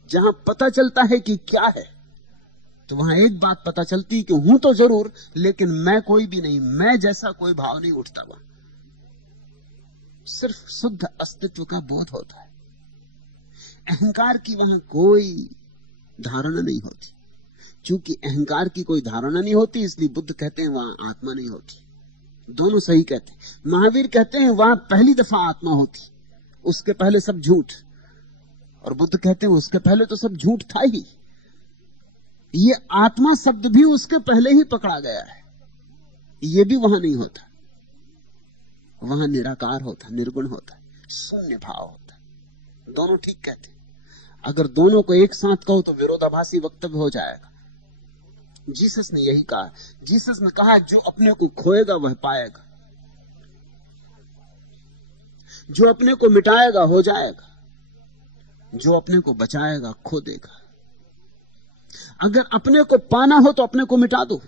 जहां पता चलता है कि क्या है, तो वहां एक बात पता चलती कि हूं तो जरूर, लेकिन मैं कोई भी नहीं, मैं जैसा कोई भाव नहीं उठता। वहां सिर्फ शुद्ध अस्तित्व का बोध होता है। अहंकार की वहां कोई धारणा नहीं होती। चूंकि अहंकार की कोई धारणा नहीं होती, इसलिए बुद्ध कहते हैं वहां आत्मा नहीं होती। दोनों सही कहते हैं। महावीर कहते हैं वहां पहली दफा आत्मा होती, उसके पहले सब झूठ। और बुद्ध कहते हैं उसके पहले तो सब झूठ था ही। ये आत्मा शब्द भी उसके पहले ही पकड़ा गया है, ये भी वहां नहीं होता। वहां निराकार होता, निर्गुण होता, शून्य भाव होता। दोनों ठीक कहते हैं। अगर दोनों को एक साथ कहो तो विरोधाभासी वक्तव्य हो जाएगा। जीसस ने यही कहा। जीसस ने कहा जो अपने को खोएगा वह पाएगा, जो अपने को मिटाएगा हो जाएगा, जो अपने को बचाएगा खो देगा। अगर अपने को पाना हो तो अपने को मिटा दो।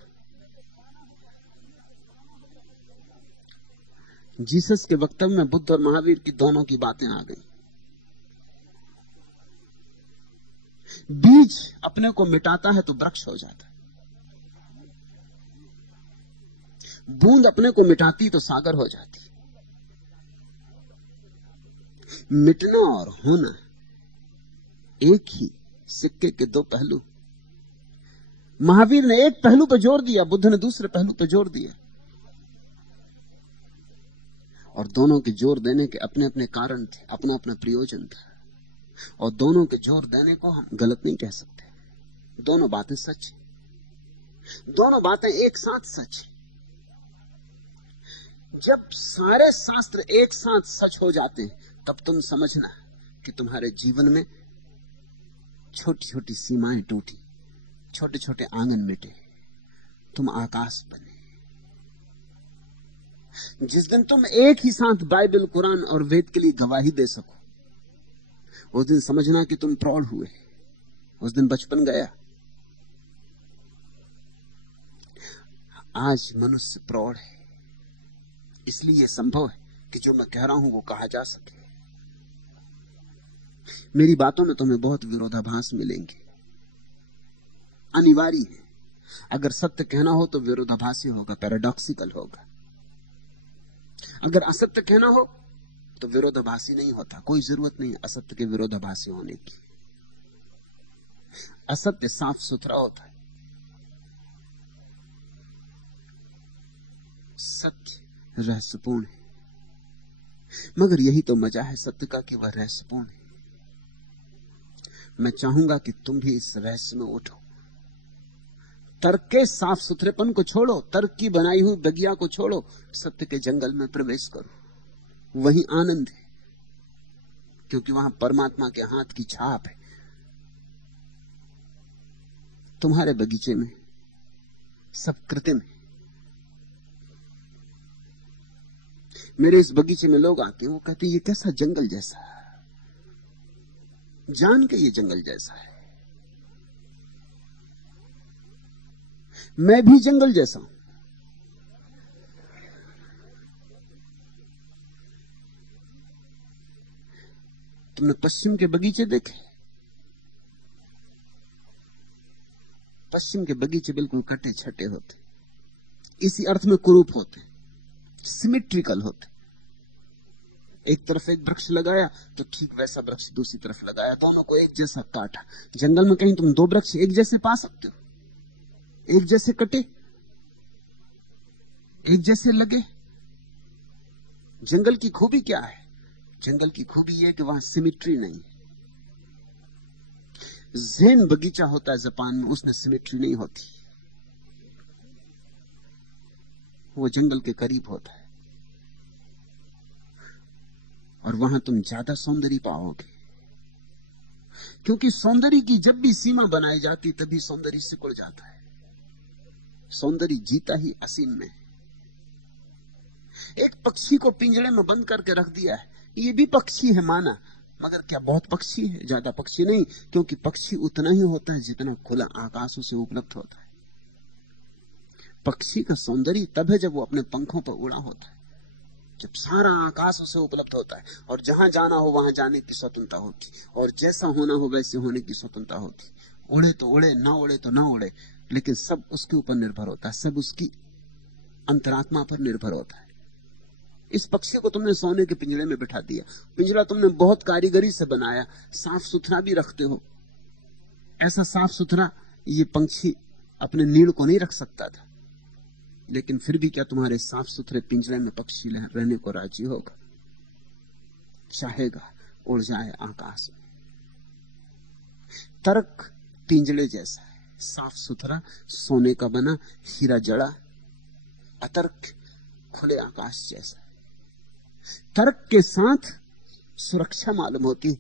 जीसस के वक्तव्य में बुद्ध और महावीर की दोनों की बातें आ गई। बीज अपने को मिटाता है तो वृक्ष हो जाता है, बूंद अपने को मिटाती तो सागर हो जाती। मिटना और होना एक ही सिक्के के दो पहलू। महावीर ने एक पहलू पर जोर दिया, बुद्ध ने दूसरे पहलू पर जोर दिया। और दोनों के जोर देने के अपने अपने कारण थे, अपना अपना प्रयोजन था। और दोनों के जोर देने को हम गलत नहीं कह सकते। दोनों बातें सच है, दोनों बातें एक साथ सच है। जब सारे शास्त्र एक साथ सच हो जाते हैं तब तुम समझना कि तुम्हारे जीवन में छोटी छोटी सीमाएं टूटी, छोटे छोटे आंगन मिटे, तुम आकाश बने। जिस दिन तुम एक ही साथ बाइबल, कुरान और वेद के लिए गवाही दे सको, उस दिन समझना कि तुम प्रौढ़ हुए, उस दिन बचपन गया। आज मनुष्य प्रौढ़ है, इसलिए यह संभव है कि जो मैं कह रहा हूं वो कहा जा सके। मेरी बातों में तुम्हें बहुत विरोधाभास मिलेंगे, अनिवार्य है। अगर सत्य कहना हो तो विरोधाभासी होगा, पैराडॉक्सिकल होगा। अगर असत्य कहना हो तो विरोधाभासी नहीं होता। कोई जरूरत नहीं असत्य के विरोधाभासी होने की। असत्य साफ सुथरा होता है, सत्य रहस्यपूर्ण है। मगर यही तो मजा है सत्य का कि वह रहस्यपूर्ण है। मैं चाहूंगा कि तुम भी इस रहस्य में उठो। तर्क के साफ सुथरेपन को छोड़ो, तर्क की बनाई हुई बगिया को छोड़ो, सत्य के जंगल में प्रवेश करो। वही आनंद है, क्योंकि वहां परमात्मा के हाथ की छाप है। तुम्हारे बगीचे में सब कृत्रिम है। मेरे इस बगीचे में लोग आते हैं, वो कहते हैं ये कैसा जंगल जैसा है, जान के ये जंगल जैसा है। मैं भी जंगल जैसा हूं। तुमने पश्चिम के बगीचे देखे? पश्चिम के बगीचे बिल्कुल कटे छटे होते, इसी अर्थ में कुरूप होते, सिमेट्रिकल होते। एक तरफ एक वृक्ष लगाया तो ठीक वैसा वृक्ष दूसरी तरफ लगाया, दोनों को एक जैसा काटा। जंगल में कहीं तुम दो वृक्ष एक जैसे पा सकते हो? एक जैसे कटे, एक जैसे लगे? जंगल की खूबी क्या है? जंगल की खूबी यह कि वहां सिमेट्री नहीं। ज़ेन बगीचा होता है जापान में, उसमें सिमेट्री नहीं होती। वो जंगल के करीब होता है और वहां तुम ज्यादा सौंदर्य पाओगे, क्योंकि सौंदर्य की जब भी सीमा बनाई जाती तभी सौंदर्य सिकुड़ जाता है। सौंदर्य जीता ही असीम में। एक पक्षी को पिंजड़े में बंद करके रख दिया है, ये भी पक्षी है माना, मगर क्या बहुत पक्षी है? ज्यादा पक्षी नहीं, क्योंकि पक्षी उतना ही होता है जितना खुला आकाश उसे उपलब्ध होता है। पक्षी का सौंदर्य तब है जब वो अपने पंखों पर उड़ा होता है, जब सारा आकाश उसे उपलब्ध होता है और जहां जाना हो वहां जाने की स्वतंत्रता होती, और जैसा होना हो वैसे होने की स्वतंत्रता होती। उड़े तो उड़े, ना उड़े तो ना उड़े, लेकिन सब उसके ऊपर निर्भर होता है, सब उसकी अंतरात्मा पर निर्भर होता है। इस पक्षी को तुमने सोने के पिंजरे में बिठा दिया। पिंजरा तुमने बहुत कारीगरी से बनाया, साफ सुथरा भी रखते हो। ऐसा साफ सुथरा ये पंछी अपने नीड़ को नहीं रख सकता था, लेकिन फिर भी क्या तुम्हारे साफ सुथरे पिंजरे में पक्षी रहने को राजी होगा? चाहेगा उड़ जाए आकाश में। तर्क पिंजरे जैसा है, साफ सुथरा सोने का बना हीरा जड़ा। अतर्क खुले आकाश जैसा है। तर्क के साथ सुरक्षा मालूम होती,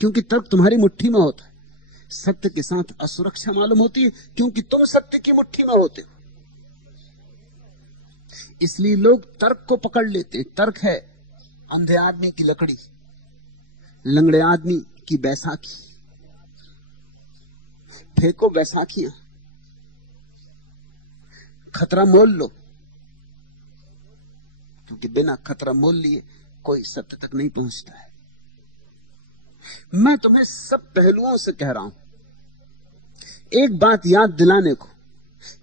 क्योंकि तर्क तुम्हारी मुट्ठी में होता है। सत्य के साथ असुरक्षा मालूम होती है, क्योंकि तुम सत्य की मुट्ठी में होते हो। इसलिए लोग तर्क को पकड़ लेते हैं। तर्क है अंधे आदमी की लकड़ी, लंगड़े आदमी की बैसाखी। फेंको बैसाखियां, खतरा मोल लो, क्योंकि बिना खतरा मोल लिए कोई सत्य तक नहीं पहुंचता है। मैं तुम्हें सब पहलुओं से कह रहा हूं, एक बात याद दिलाने को,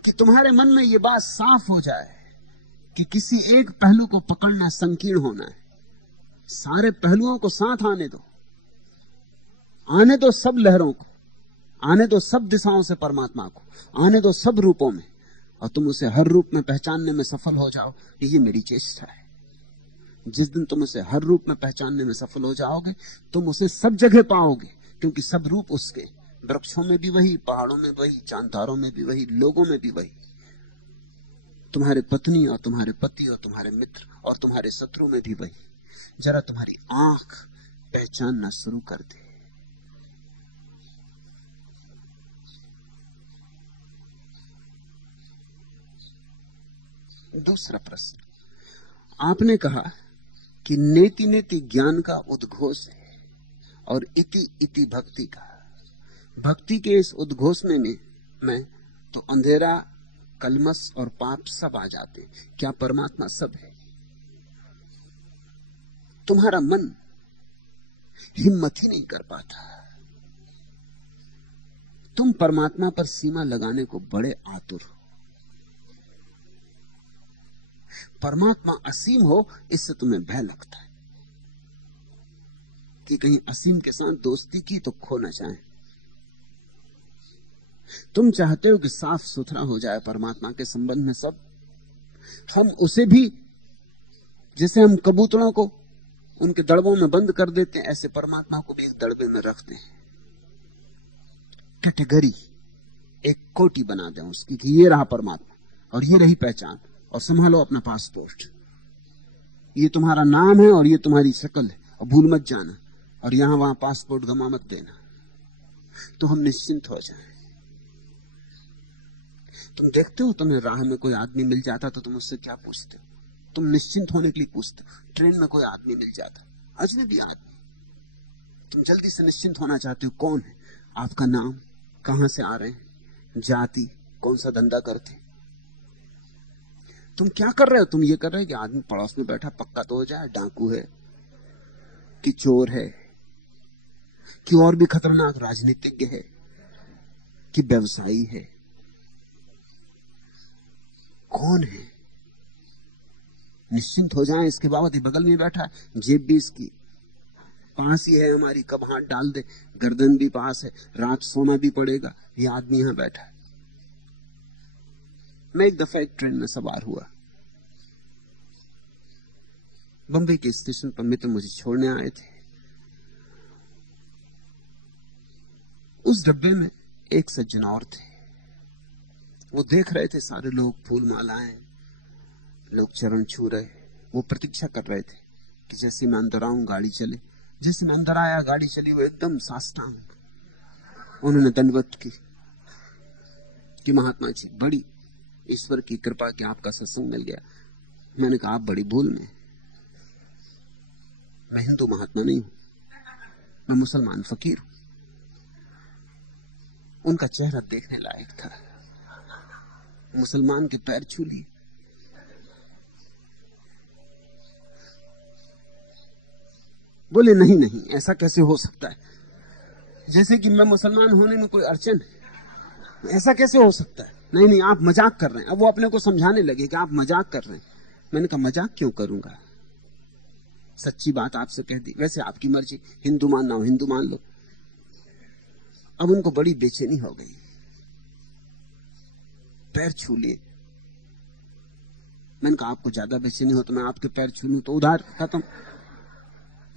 कि तुम्हारे मन में यह बात साफ हो जाए कि किसी एक पहलू को पकड़ना संकीर्ण होना है। सारे पहलुओं को साथ आने दो, आने दो सब लहरों को, आने दो सब दिशाओं से परमात्मा को, आने दो सब रूपों में, और तुम उसे हर रूप में पहचानने में सफल हो जाओ। ये मेरी चेष्टा है। जिस दिन तुम उसे हर रूप में पहचानने में सफल हो जाओगे, तुम उसे सब जगह पाओगे, क्योंकि सब रूप उसके, वृक्षों में भी वही, पहाड़ों में वही, चांद में भी वही, लोगों में भी वही, तुम्हारे पत्नी और तुम्हारे पति और तुम्हारे मित्र और तुम्हारे शत्रु में भी वही। जरा तुम्हारी आंख पहचानना शुरू कर दे। दूसरा प्रश्न, आपने कहा कि नेति नेति ज्ञान का उद्घोष है और इति इति भक्ति का। भक्ति के इस उद्घोष में तो अंधेरा, कलमस और पाप सब आ जाते। क्या परमात्मा सब है? तुम्हारा मन हिम्मत ही नहीं कर पाता। तुम परमात्मा पर सीमा लगाने को बड़े आतुर हो। परमात्मा असीम हो, इससे तुम्हें भय लगता है कि कहीं असीम के साथ दोस्ती की तो खो न जाए। तुम चाहते हो कि साफ सुथरा हो जाए परमात्मा के संबंध में सब। हम उसे भी, जैसे हम कबूतरों को उनके दड़बों में बंद कर देते हैं, ऐसे परमात्मा को भी एक दड़बे में रखते हैं। कैटेगरी, एक कोटि बना दें उसकी कि ये रहा परमात्मा और ये रही पहचान, और संभालो अपना पासपोर्ट। ये तुम्हारा नाम है और ये तुम्हारी शक्ल है, और भूल मत जाना, और यहां वहां पासपोर्ट गमा मत देना, तो हम निश्चिंत हो जाएं। तुम देखते हो, तुम्हें राह में कोई आदमी मिल जाता तो तुम उससे क्या पूछते हो? तुम निश्चिंत होने के लिए पूछते हो। ट्रेन में कोई आदमी मिल जाता, अजनबी आदमी, तुम जल्दी से निश्चिंत होना चाहते हो। कौन है? आपका नाम, कहां से आ रहे हैं, जाति, कौन सा धंधा करते। तुम क्या कर रहे हो? तुम ये कर रहे हो कि आदमी पड़ोस में बैठा पक्का तो हो जाए, डाकू है कि चोर है कि और भी खतरनाक राजनीतिज्ञ है कि व्यवसायी है, कौन है? निश्चिंत हो जाएं। इसके बावत ही बगल में बैठा है, जेब भी इसकी पास ही है हमारी, कब हाथ डाल दे, गर्दन भी पास है, रात सोना भी पड़ेगा, ये आदमी यहां बैठा है। मैं एक दफा एक ट्रेन में सवार हुआ, बंबई के स्टेशन पर मित्र मुझे छोड़ने आए थे। उस डब्बे में एक सज्जन और थे। वो देख रहे थे सारे लोग, फूल मालाएं, लोग चरण छू रहे। वो प्रतीक्षा कर रहे थे कि जैसे मैं अंदर आऊं गाड़ी चले। जैसे मैं अंदर आया गाड़ी चली, वो एकदम साष्टांग उन्होंने दंडवत की कि महात्मा जी, बड़ी ईश्वर की कृपा कि आपका सत्संग मिल गया। मैंने कहा आप बड़ी भूल में, मैं हिंदू महात्मा नहीं हूं, मैं मुसलमान फकीर हूं। उनका चेहरा देखने लायक था। मुसलमान के पैर छू लिए। बोले नहीं नहीं, ऐसा कैसे हो सकता है, जैसे कि मैं मुसलमान होने में कोई अड़चन है, ऐसा कैसे हो सकता है। नहीं नहीं, आप मजाक कर रहे हैं। अब वो अपने को समझाने लगे कि आप मजाक कर रहे हैं। मैंने कहा मजाक क्यों करूंगा, सच्ची बात आपसे कह दी, वैसे आपकी मर्जी, हिंदू मानना हो हिंदू मान लो। अब उनको बड़ी बेचैनी हो गई, पैर छू लिए। मैंने कहा आपको ज्यादा बेचैनी हो तो मैं आपके पैर छू लूं तो उधार खत्म।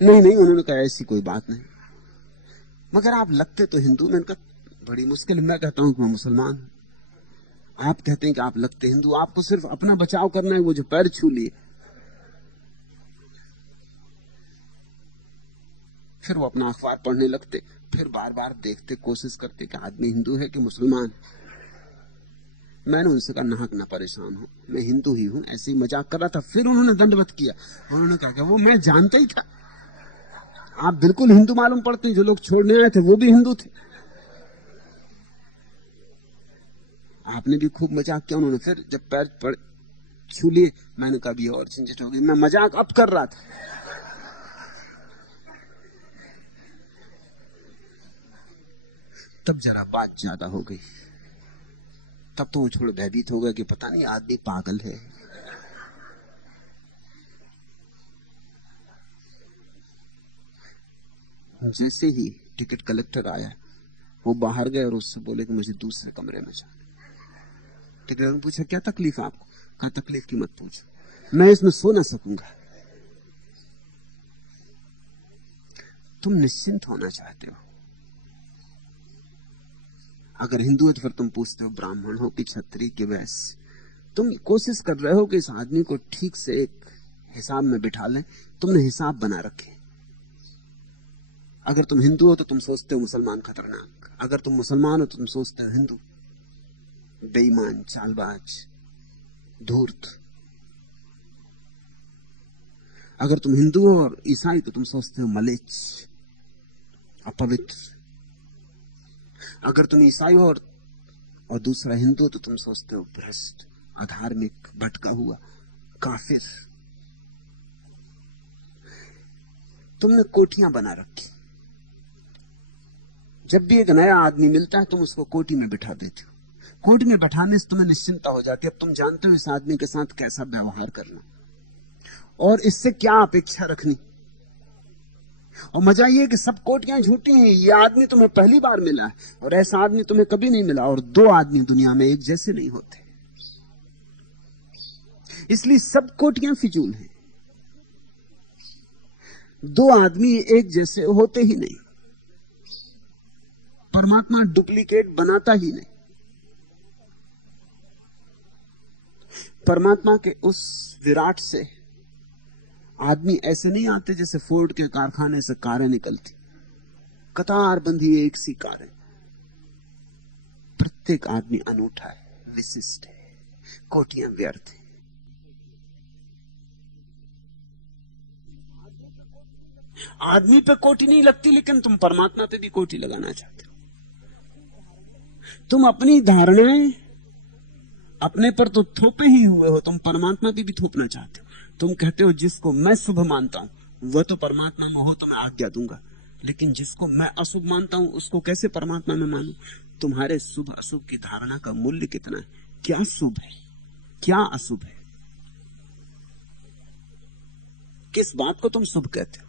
नहीं नहीं, उन्होंने कहा ऐसी कोई बात नहीं, मगर आप लगते तो हिंदू। मैंने कहा बड़ी मुश्किल, मैं कहता हूं कि मैं मुसलमान हूं, आप कहते हैं कि आप लगते हिंदू, आपको सिर्फ अपना बचाव करना है। वो जो पैर छू लिए, फिर वो अपना अखबार पढ़ने लगते, फिर बार बार देखते, कोशिश करते कि आदमी हिंदू है कि मुसलमान। मैंने उनसे कहा नाहक ना परेशान हो, मैं हिंदू ही हूं, ऐसे ही मजाक कर रहा था। फिर उन्होंने दंडवत किया, उन्होंने कहा कि वो मैं जानता ही था, आप बिल्कुल हिंदू मालूम पड़ते हैं, जो लोग छोड़ने आए थे वो भी हिंदू थे। आपने भी खूब मजाक किया। उन्होंने फिर जब पैर छू लिए, मैंने कहा भी और झंझट हो गई, मैं मजाक अब कर रहा था। तब जरा बात ज्यादा हो गई, तब तो वो थोड़े भयभीत हो गए कि पता नहीं आदमी पागल है। जैसे ही टिकट कलेक्टर आया, वो बाहर गए और उससे बोले कि मुझे दूसरे कमरे में जाना। टिकट ने पूछा क्या तकलीफ है आपको? कहा तकलीफ की मत पूछो, मैं इसमें सो ना सकूंगा। तुम निश्चिंत होना चाहते हो, अगर हिंदू है तो फिर तुम पूछते हो ब्राह्मण हो कि क्षत्रिय कि वैश्य। तुम कोशिश कर रहे हो कि इस आदमी को ठीक से एक हिसाब में बिठा लें, तुमने हिसाब बना रखे। अगर तुम हिंदू हो तो तुम सोचते हो मुसलमान खतरनाक, अगर तुम मुसलमान हो तो तुम सोचते हो हिंदू बेईमान, चालबाज, धूर्त। अगर तुम हिंदू हो और ईसाई तो तुम सोचते हो मलेच्छ, अपवित्र। अगर तुम ईसाई हो और दूसरा हिंदू तो तुम सोचते हो भ्रष्ट, अधार्मिक, भटका हुआ, काफिर। तुमने कोठियां बना रखी। जब भी एक नया आदमी मिलता है तुम उसको कोठी में बिठा देते हो। कोठी में बैठाने से तुम्हें निश्चिंता हो जाती है, अब तुम जानते हो इस आदमी के साथ कैसा व्यवहार करना और इससे क्या अपेक्षा रखनी। और मजा ये कि सब कोटियां झूठी हैं, ये आदमी तुम्हें पहली बार मिला है और ऐसा आदमी तुम्हें कभी नहीं मिला, और दो आदमी दुनिया में एक जैसे नहीं होते, इसलिए सब कोटियां फिजूल हैं। दो आदमी एक जैसे होते ही नहीं, परमात्मा डुप्लीकेट बनाता ही नहीं। परमात्मा के उस विराट से आदमी ऐसे नहीं आते जैसे फोर्ड के कारखाने से कारें निकलती, कतार बंधी एक सी कारें। प्रत्येक आदमी अनूठा है, विशिष्ट है, कोटियां व्यर्थ है। आदमी पे कोटी नहीं लगती, लेकिन तुम परमात्मा पे भी कोटी लगाना चाहते हो। तुम अपनी धारणाएं अपने पर तो थोपे ही हुए हो, तुम परमात्मा की भी थोपना चाहते हो। तुम कहते हो जिसको मैं शुभ मानता हूं वह तो परमात्मा में हो तो मैं आज्ञा दूंगा, लेकिन जिसको मैं अशुभ मानता हूं उसको कैसे परमात्मा में मानूं? तुम्हारे शुभ अशुभ की धारणा का मूल्य कितना है? क्या शुभ है, क्या अशुभ है? किस बात को तुम शुभ कहते हो?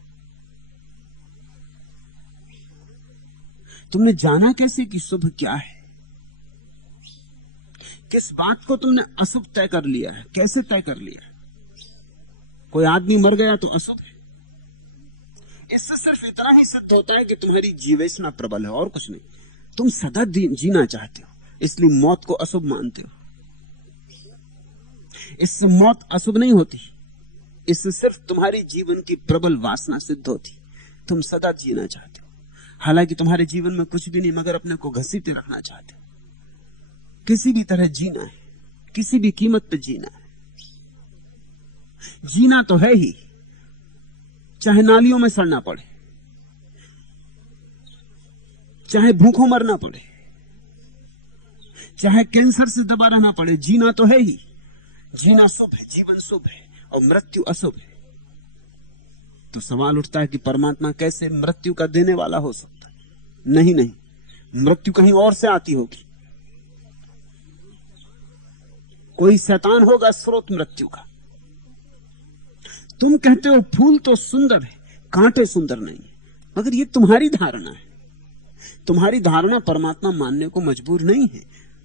तुमने जाना कैसे कि शुभ क्या है? किस बात को तुमने अशुभ तय कर लिया है? कैसे तय कर लिया है? कोई आदमी मर गया तो अशुभ है? इससे सिर्फ इतना ही सिद्ध होता है कि तुम्हारी जीवेशना प्रबल है और कुछ नहीं। तुम सदा जीना चाहते हो, इसलिए मौत को अशुभ मानते हो। इससे मौत अशुभ नहीं होती, इससे सिर्फ तुम्हारी जीवन की प्रबल वासना सिद्ध होती। तुम सदा जीना चाहते हो, हालांकि तुम्हारे जीवन में कुछ भी नहीं मगर अपने को घसीटे रखना चाहते हो। किसी भी तरह जीना है, किसी भी कीमत पर जीना है। जीना तो है ही, चाहे नालियों में सड़ना पड़े, चाहे भूखों मरना पड़े, चाहे कैंसर से दबा रहना पड़े, जीना तो है ही। जीना शुभ है, जीवन शुभ है और मृत्यु अशुभ है। तो सवाल उठता है कि परमात्मा कैसे मृत्यु का देने वाला हो सकता है? नहीं नहीं, मृत्यु कहीं और से आती होगी। कोई शैतान होगा स्रोत मृत्यु का, तुम कहते हो फूल तो सुंदर है, कांटे सुंदर नहीं है, मगर ये तुम्हारी धारणा है। तुम्हारी धारणा परमात्मा मानने को मजबूर नहीं है।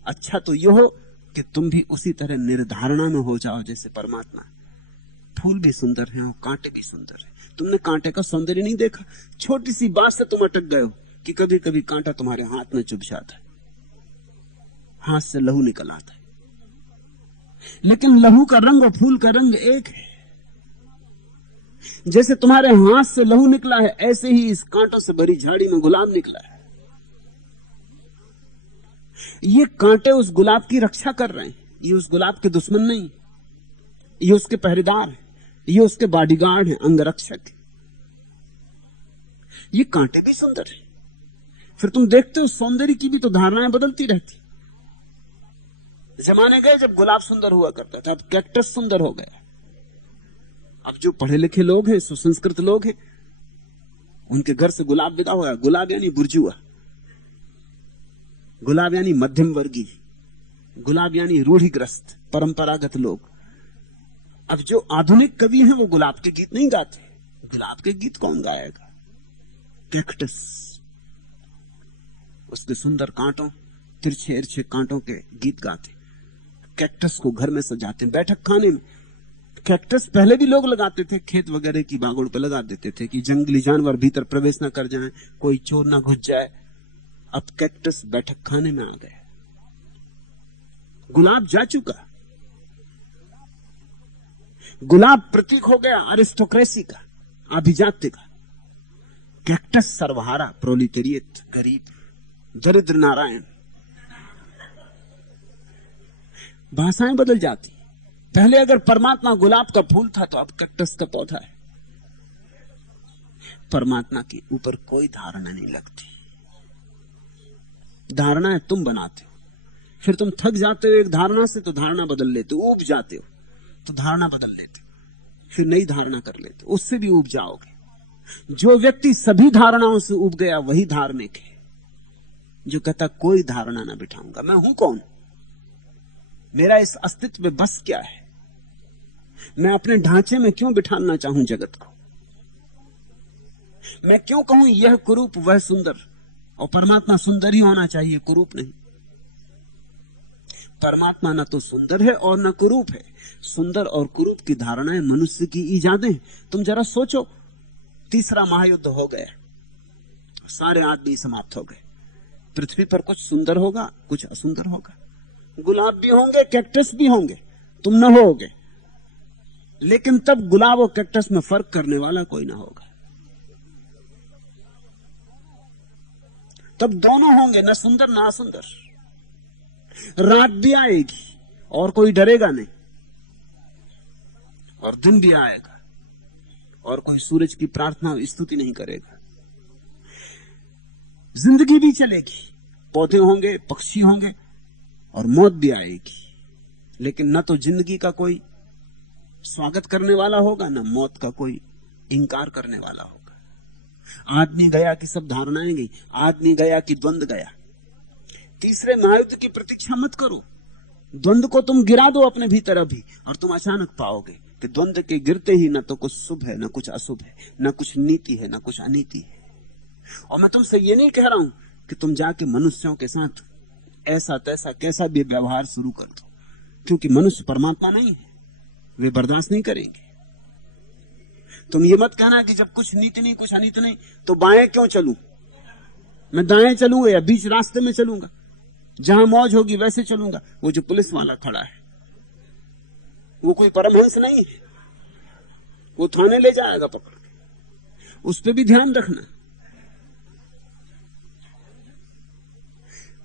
अच्छा तो यह हो कि तुम भी उसी तरह निर्धारणा में हो जाओ जैसे परमात्मा। फूल भी सुंदर है और कांटे भी सुंदर है। तुमने कांटे का सौंदर्य नहीं देखा। छोटी सी बात से तुम अटक गए हो कि कभी कभी कांटा तुम्हारे हाथ में चुभ जाता है, हाथ से लहू निकल आता है, लेकिन लहू का रंग और फूल का रंग एक है। जैसे तुम्हारे हाथ से लहू निकला है, ऐसे ही इस कांटों से भरी झाड़ी में गुलाब निकला है। ये कांटे उस गुलाब की रक्षा कर रहे हैं। ये उस गुलाब के दुश्मन नहीं, ये उसके पहरेदार हैं, ये उसके बॉडीगार्ड हैं, अंगरक्षक हैं। ये कांटे भी सुंदर हैं। फिर तुम देखते हो सौंदर्य की भी तो धारणाएं बदलती रहती। जमाने गए जब गुलाब सुंदर हुआ करता था, अब कैक्टस सुंदर हो गया। अब जो पढ़े लिखे लोग हैं, सुसंस्कृत लोग हैं, उनके घर से गुलाब विदा हुआ। गुलाब यानी बुर्जुआ, गुलाब यानी मध्यम वर्गीय, गुलाब यानी रूढ़िग्रस्त परंपरागत लोग। अब जो आधुनिक कवि हैं वो गुलाब के गीत नहीं गाते। गुलाब के गीत कौन गाएगा? कैक्टस उसके सुंदर कांटों, तिरछे इरछे कांटों के गीत गाते। कैक्टस को घर में सजाते, बैठक खाने में। कैक्टस पहले भी लोग लगाते थे, खेत वगैरह की बागोड़ पे लगा देते थे कि जंगली जानवर भीतर प्रवेश ना कर जाएं, कोई चोर ना घुस जाए। अब कैक्टस बैठक खाने में आ गए। गुलाब जा चुका। गुलाब प्रतीक हो गया अरिस्टोक्रेसी का, अभिजात्य का। कैक्टस सर्वहारा, प्रोलिटेरियत, गरीब, दरिद्र नारायण। भाषाएं बदल जाती। पहले अगर परमात्मा गुलाब का फूल था तो अब कैक्टस का पौधा है। परमात्मा के ऊपर कोई धारणा नहीं लगती। धारणाएं तुम बनाते हो, फिर तुम थक जाते हो एक धारणा से तो धारणा बदल लेते हो, ऊब जाते हो तो धारणा बदल लेते हो, फिर नई धारणा कर लेते हो, उससे भी ऊब जाओगे। जो व्यक्ति सभी धारणाओं से ऊब गया वही धार्मिक है, जो कहता कोई धारणा ना बिठाऊंगा। मैं हूं कौन? मेरा इस अस्तित्व में बस क्या है? मैं अपने ढांचे में क्यों बिठाना चाहूं जगत को? मैं क्यों कहूं यह कुरूप वह सुंदर? और परमात्मा सुंदर ही होना चाहिए, कुरूप नहीं। परमात्मा न तो सुंदर है और न कुरूप है। सुंदर और कुरूप की धारणाएं मनुष्य की इजादें। तुम जरा सोचो, तीसरा महायुद्ध हो गया, सारे आदमी समाप्त हो गए। पृथ्वी पर कुछ सुंदर होगा, कुछ असुंदर होगा। गुलाब भी होंगे, कैक्टस भी होंगे, तुम न होगे, लेकिन तब गुलाब और कैक्टस में फर्क करने वाला कोई ना होगा। तब दोनों होंगे, न सुंदर न असुंदर। रात भी आएगी और कोई डरेगा नहीं, और दिन भी आएगा और कोई सूरज की प्रार्थना स्तुति नहीं करेगा। जिंदगी भी चलेगी, पौधे होंगे, पक्षी होंगे, और मौत भी आएगी, लेकिन न तो जिंदगी का कोई स्वागत करने वाला होगा, न मौत का कोई इंकार करने वाला होगा। आदमी गया कि सब धारणाएं गई, आदमी गया कि द्वंद गया। तीसरे महायुद्ध की प्रतीक्षा मत करो। द्वंद को तुम गिरा दो अपने भीतर अभी, और तुम अचानक पाओगे कि द्वंद के गिरते ही न तो कुछ शुभ है, न कुछ अशुभ है, न कुछ नीति है, न कुछ अनीति है। और मैं तुमसे ये नहीं कह रहा हूं कि तुम जाके मनुष्यों के साथ ऐसा तैसा कैसा भी व्यवहार शुरू कर दो, क्योंकि मनुष्य परमात्मा नहीं है, वे बर्दाश्त नहीं करेंगे। तुम ये मत कहना कि जब कुछ नीति नहीं, कुछ अनीति नहीं, तो बाएं क्यों चलूं? मैं दाएं चलूंगा या बीच रास्ते में चलूंगा? जहां मौज होगी वैसे चलूंगा। वो जो पुलिस वाला खड़ा है वो कोई परमहंस नहीं है, वो थाने ले जाएगा पकड़ के। उस पर भी ध्यान रखना।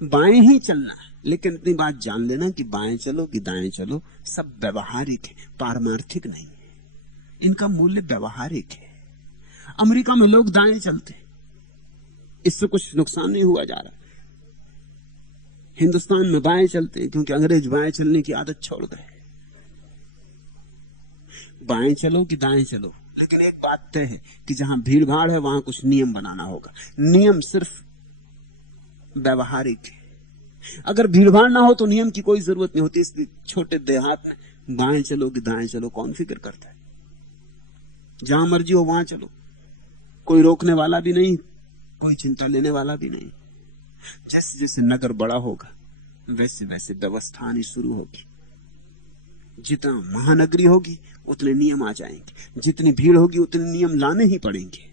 बाएं ही चलना, लेकिन इतनी बात जान लेना कि बाएं चलो कि दाएं चलो, सब व्यवहारिक है, पारमार्थिक नहीं है। इनका मूल्य व्यवहारिक है। अमेरिका में लोग दाएं चलते, इससे कुछ नुकसान नहीं हुआ जा रहा। हिंदुस्तान में बाएं चलते क्योंकि अंग्रेज बाएं चलने की आदत छोड़ गए। बाएं चलो कि दाएं चलो, लेकिन एक बात तय है कि जहां भीड़ भाड़ है वहां कुछ नियम बनाना होगा। नियम सिर्फ व्यवहारिक है। अगर भीड़ भाड़ ना हो तो नियम की कोई जरूरत नहीं होती। इसलिए छोटे देहात में बाएं चलो कि दाएं चलो कौन फिक्र करता है? जहां मर्जी हो वहां चलो, कोई रोकने वाला भी नहीं, कोई चिंता लेने वाला भी नहीं। जैसे जैसे नगर बड़ा होगा वैसे वैसे व्यवस्था आनी शुरू होगी। जितना महानगरी होगी उतने नियम आ जाएंगे, जितनी भीड़ होगी उतने नियम लाने ही पड़ेंगे।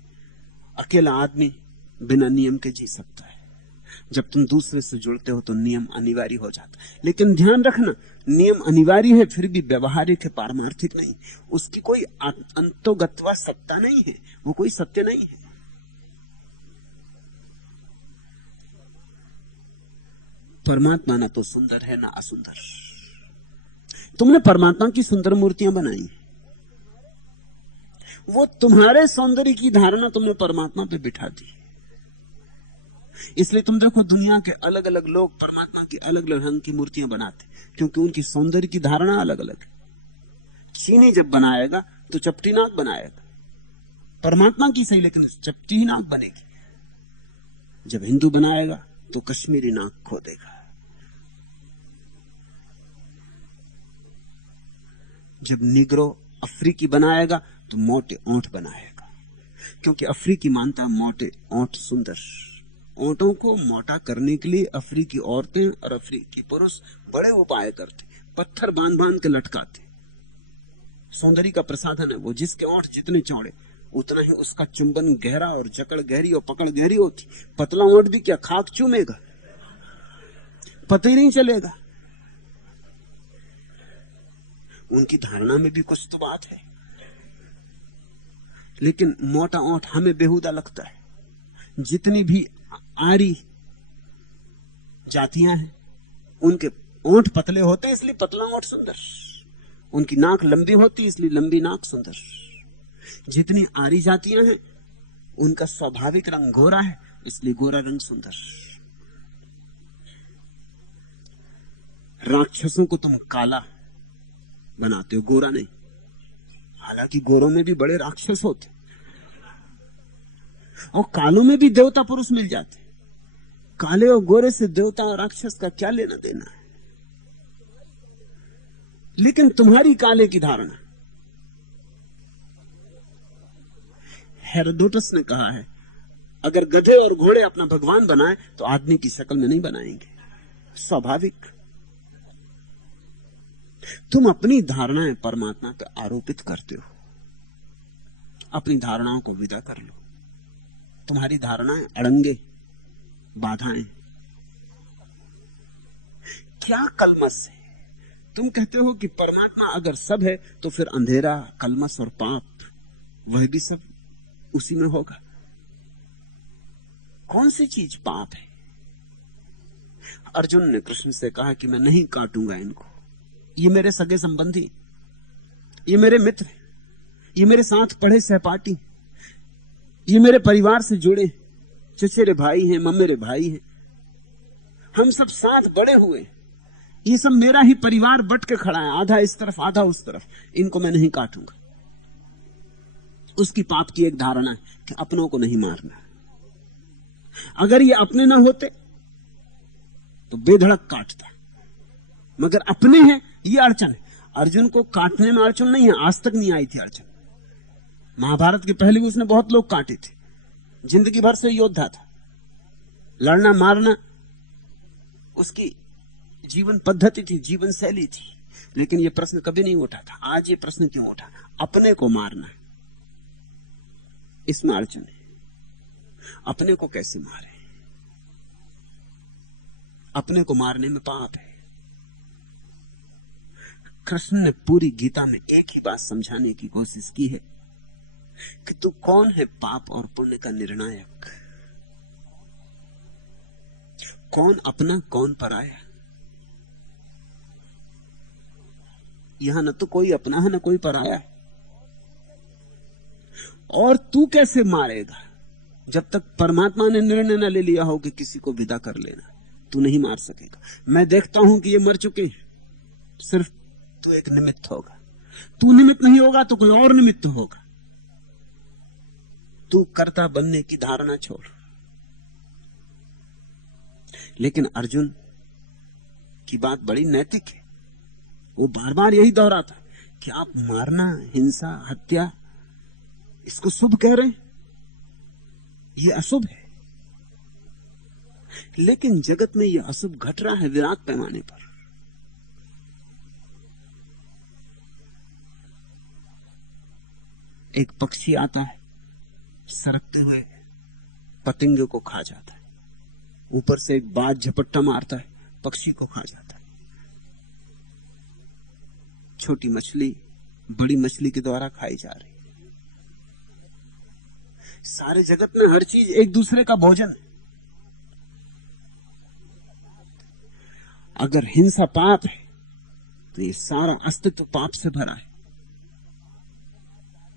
अकेला आदमी बिना नियम के जी सकता है, जब तुम दूसरे से जुड़ते हो तो नियम अनिवार्य हो जाता है। लेकिन ध्यान रखना, नियम अनिवार्य है फिर भी व्यवहारिक है, पारमार्थिक नहीं। उसकी कोई अंतोगत्वा सत्ता नहीं है, वो कोई सत्य नहीं है। परमात्मा ना तो सुंदर है ना असुंदर। तुमने परमात्मा की सुंदर मूर्तियां बनाई, वो तुम्हारे सौंदर्य की धारणा तुमने परमात्मा पे बिठा दी। इसलिए तुम देखो दुनिया के अलग अलग लोग परमात्मा की अलग अलग रंग की मूर्तियां बनाते, क्योंकि उनकी सौंदर्य की धारणा अलग अलग है। चीनी जब बनाएगा तो चपटी नाक बनाएगा, परमात्मा की सही लेकिन चपटी ही नाक बनेगी। जब हिंदू बनाएगा तो कश्मीरी नाक खोदेगा, जब निग्रो अफ्रीकी बनाएगा तो मोटे ओंठ बनाएगा, क्योंकि अफ्रीकी मानता मोटे ओंठ सुंदर। ओंठों को मोटा करने के लिए अफ्रीकी औरतें और अफ्रीकी पुरुष बड़े उपाय करते, पत्थर बांध बांध के लटकाते। सौंदर्य का प्रसाधन है वो, जिसके ओंठ जितने चौड़े उतना ही उसका चुंबन गहरा और जकड़ गहरी और पकड़ गहरी होती। पतला ओंठ भी क्या खाक चूमेगा, पता ही नहीं चलेगा। उनकी धारणा में भी कुछ तो बात है, लेकिन मोटा ओंठ हमें बेहुदा लगता है। जितनी भी आरी जातियां हैं उनके ओंठ पतले होते हैं इसलिए पतला ओंठ सुंदर, उनकी नाक लंबी होती इसलिए लंबी नाक सुंदर। जितनी आरी जातियां हैं उनका स्वाभाविक रंग गोरा है इसलिए गोरा रंग सुंदर। राक्षसों को तुम काला बनाते हो, गोरा नहीं। हालांकि गोरों में भी बड़े राक्षस होते और कालों में भी देवता पुरुष मिल जाते। काले और गोरे से देवता और राक्षस का क्या लेना देना है? लेकिन तुम्हारी काले की धारणा, हेरोडोटस ने कहा है अगर गधे और घोड़े अपना भगवान बनाए तो आदमी की शक्ल में नहीं बनाएंगे। स्वाभाविक। तुम अपनी धारणाएं परमात्मा पर आरोपित करते हो, अपनी धारणाओं को विदा कर लो। तुम्हारी धारणाएं अड़ंगे, बाधाएं। क्या कलमस है? तुम कहते हो कि परमात्मा अगर सब है तो फिर अंधेरा, कलमस और पाप वह भी सब उसी में होगा। कौन सी चीज पाप है? अर्जुन ने कृष्ण से कहा कि मैं नहीं काटूंगा इनको, ये मेरे सगे संबंधी, ये मेरे मित्र, ये मेरे साथ पढ़े सहपाठी, ये मेरे परिवार से जुड़े चचेरे भाई हैं, ममेरे भाई हैं, हम सब साथ बड़े हुए, ये सब मेरा ही परिवार बट के खड़ा है, आधा इस तरफ आधा उस तरफ, इनको मैं नहीं काटूंगा। उसकी पाप की एक धारणा है कि अपनों को नहीं मारना। अगर ये अपने ना होते तो बेधड़क काटता, मगर अपने हैं ये अड़चन है। अर्जुन को काटने में अड़चन नहीं है, आज तक नहीं आई थी अड़चन। महाभारत के पहले भी उसने बहुत लोग काटे थे, जिंदगी भर से योद्धा था, लड़ना मारना उसकी जीवन पद्धति थी, जीवन शैली थी। लेकिन यह प्रश्न कभी नहीं उठा था। आज ये प्रश्न क्यों उठा? अपने को मारना, इसमें अड़चन है। अपने को कैसे मारे? अपने को मारने में पाप है। कृष्ण ने पूरी गीता में एक ही बात समझाने की कोशिश की है कि तू कौन है पाप और पुण्य का निर्णायक? कौन अपना कौन पराया? यहां न तो कोई अपना है न कोई पराया है। और तू कैसे मारेगा? जब तक परमात्मा ने निर्णय न ले लिया हो कि किसी को विदा कर लेना, तू नहीं मार सकेगा। मैं देखता हूं कि ये मर चुके हैं, सिर्फ तू एक निमित्त होगा। तू निमित्त नहीं होगा तो कोई और निमित्त होगा। तू कर्ता बनने की धारणा छोड़। लेकिन अर्जुन की बात बड़ी नैतिक है। वो बार बार यही दोहराता कि आप मारना, हिंसा, हत्या इसको शुभ कह रहे हैं, ये अशुभ है। लेकिन जगत में यह अशुभ घट रहा है विराट पैमाने पर। एक पक्षी आता है, सरकते हुए पतंगे को खा जाता है, ऊपर से एक बाज झपट्टा मारता है, पक्षी को खा जाता है। छोटी मछली बड़ी मछली के द्वारा खाई जा रही है। सारे जगत में हर चीज एक दूसरे का भोजन है। अगर हिंसा पाप है तो ये सारा अस्तित्व पाप से भरा है।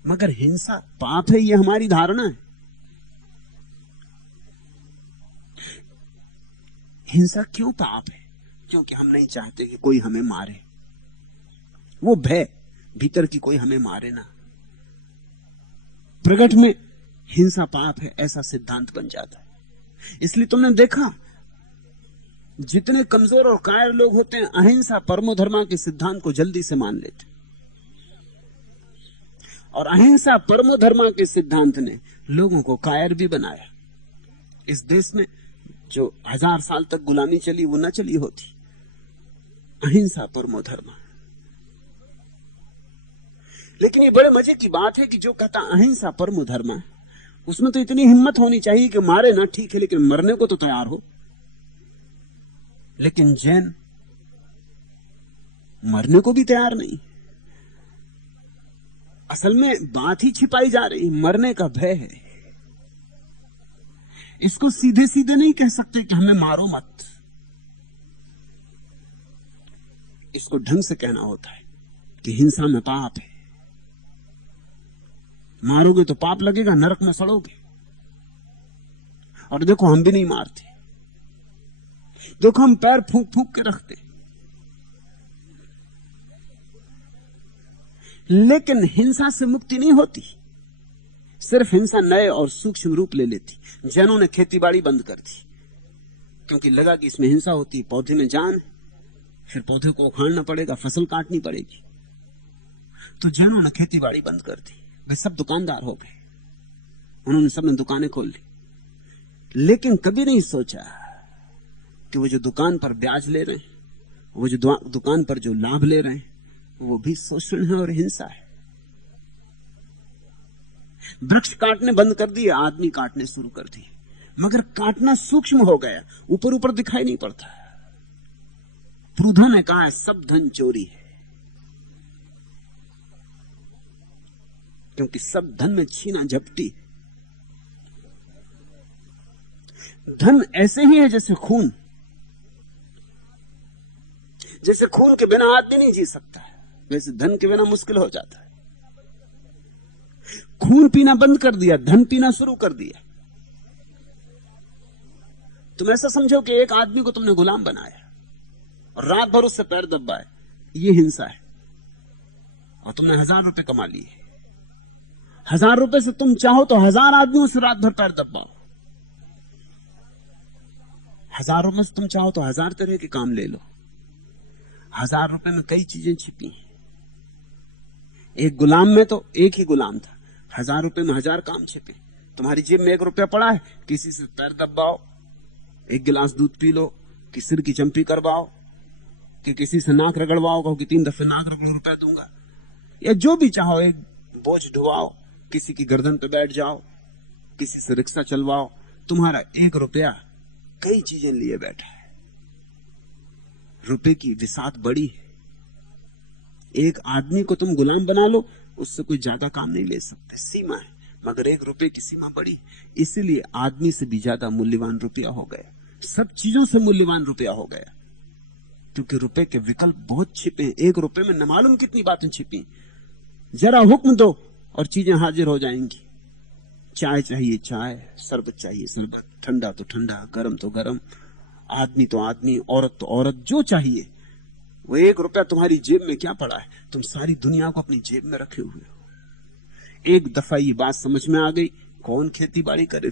मगर हिंसा पाप है, ये हमारी धारणा है। हिंसा क्यों पाप है? क्योंकि हम नहीं चाहते कि कोई हमें मारे। वो भय भीतर की कोई हमें मारे ना। प्रगट में हिंसा पाप है ऐसा सिद्धांत बन जाता है। इसलिए तुमने देखा जितने कमजोर और कायर लोग होते हैं, अहिंसा परमो धर्मा के सिद्धांत को जल्दी से मान लेते। और अहिंसा परमो धर्मा के सिद्धांत ने लोगों को कायर भी बनाया। इस देश में जो 1000 साल तक गुलामी चली वो न चली होती। अहिंसा परमो धर्मा। लेकिन ये बड़े मजे की बात है कि जो कहता अहिंसा परमो धर्मा, उसमें तो इतनी हिम्मत होनी चाहिए कि मारे ना ठीक है, लेकिन मरने को तो तैयार हो। लेकिन जैन मरने को भी तैयार नहीं। असल में बात ही छिपाई जा रही, मरने का भय है। इसको सीधे सीधे नहीं कह सकते कि हमें मारो मत। इसको ढंग से कहना होता है कि हिंसा में पाप है, मारोगे तो पाप लगेगा, नरक में सड़ोगे। और देखो हम भी नहीं मारते, देखो हम पैर फूंक फूंक के रखते। लेकिन हिंसा से मुक्ति नहीं होती, सिर्फ हिंसा नए और सूक्ष्म रूप ले लेती। जैनों ने खेतीबाड़ी बंद कर दी क्योंकि लगा कि इसमें हिंसा होती, पौधे में जान है, फिर पौधे को उखाड़ना पड़ेगा, फसल काटनी पड़ेगी। तो जैनों ने खेतीबाड़ी बंद कर दी। वे सब दुकानदार हो गए, उन्होंने सबने दुकानें खोल ली। लेकिन कभी नहीं सोचा कि वो जो दुकान पर ब्याज ले रहे हैं, वो जो दुकान पर जो लाभ ले रहे हैं, वो भी शोषण है और हिंसा है। वृक्ष काटने बंद कर दिए, आदमी काटने शुरू कर दिए। मगर काटना सूक्ष्म हो गया, ऊपर ऊपर दिखाई नहीं पड़ता। प्रूधा ने कहा है सब धन चोरी है, क्योंकि सब धन में छीना झपटी। धन ऐसे ही है जैसे खून। जैसे खून के बिना आदमी नहीं जी सकता, वैसे धन के बिना मुश्किल हो जाता है। खून पीना बंद कर दिया, धन पीना शुरू कर दिया। तुम ऐसा समझो कि एक आदमी को तुमने गुलाम बनाया और रात भर उससे पैर दबाए, ये हिंसा है। और तुमने 1000 रुपए कमा लिए। 1000 रुपए से तुम चाहो तो 1000 आदमियों से रात भर पैर दबाओ। 1000 रुपए से तुम चाहो तो 1000 तरह के काम ले लो। 1000 रुपए में कई चीजें छिपी हैं। एक गुलाम में तो एक ही गुलाम था, 1000 रुपए में 1000 काम छिपे। तुम्हारी जेब में 1 रुपया पड़ा है, किसी से पैर दबाओ, 1 गिलास दूध पी लो, कि सिर की चंपी करवाओ, कि किसी से नाक रगड़वाओ, कहो कि 3 दफे नाक रगड़ो, रुपया दूंगा। या जो भी चाहो, एक बोझ ढुवाओ, किसी की गर्दन पे बैठ जाओ, किसी से रिक्शा चलवाओ। तुम्हारा 1 रुपया कई चीजें लिए बैठा है। रुपए की विसात बड़ी है। एक आदमी को तुम गुलाम बना लो, उससे कोई ज्यादा काम नहीं ले सकते, सीमा है। मगर 1 रुपए की सीमा बड़ी, इसीलिए आदमी से भी ज्यादा मूल्यवान रुपया हो गया। सब चीजों से मूल्यवान रुपया हो गया, क्योंकि रुपए के विकल्प बहुत छिपे हैं। 1 रुपए में न मालूम कितनी बातें छिपी। जरा हुक्म दो और चीजें हाजिर हो जाएंगी। चाय चाहिए चाय, शरबत चाहिए शरबत, ठंडा तो ठंडा, गरम तो गरम, आदमी तो आदमी, औरत तो औरत, जो चाहिए वो। 1 रुपया तुम्हारी जेब में क्या पड़ा है? तुम सारी दुनिया को अपनी जेब में रखे हुए हो। एक दफा ये बात समझ में आ गई, कौन खेती बाड़ी करे?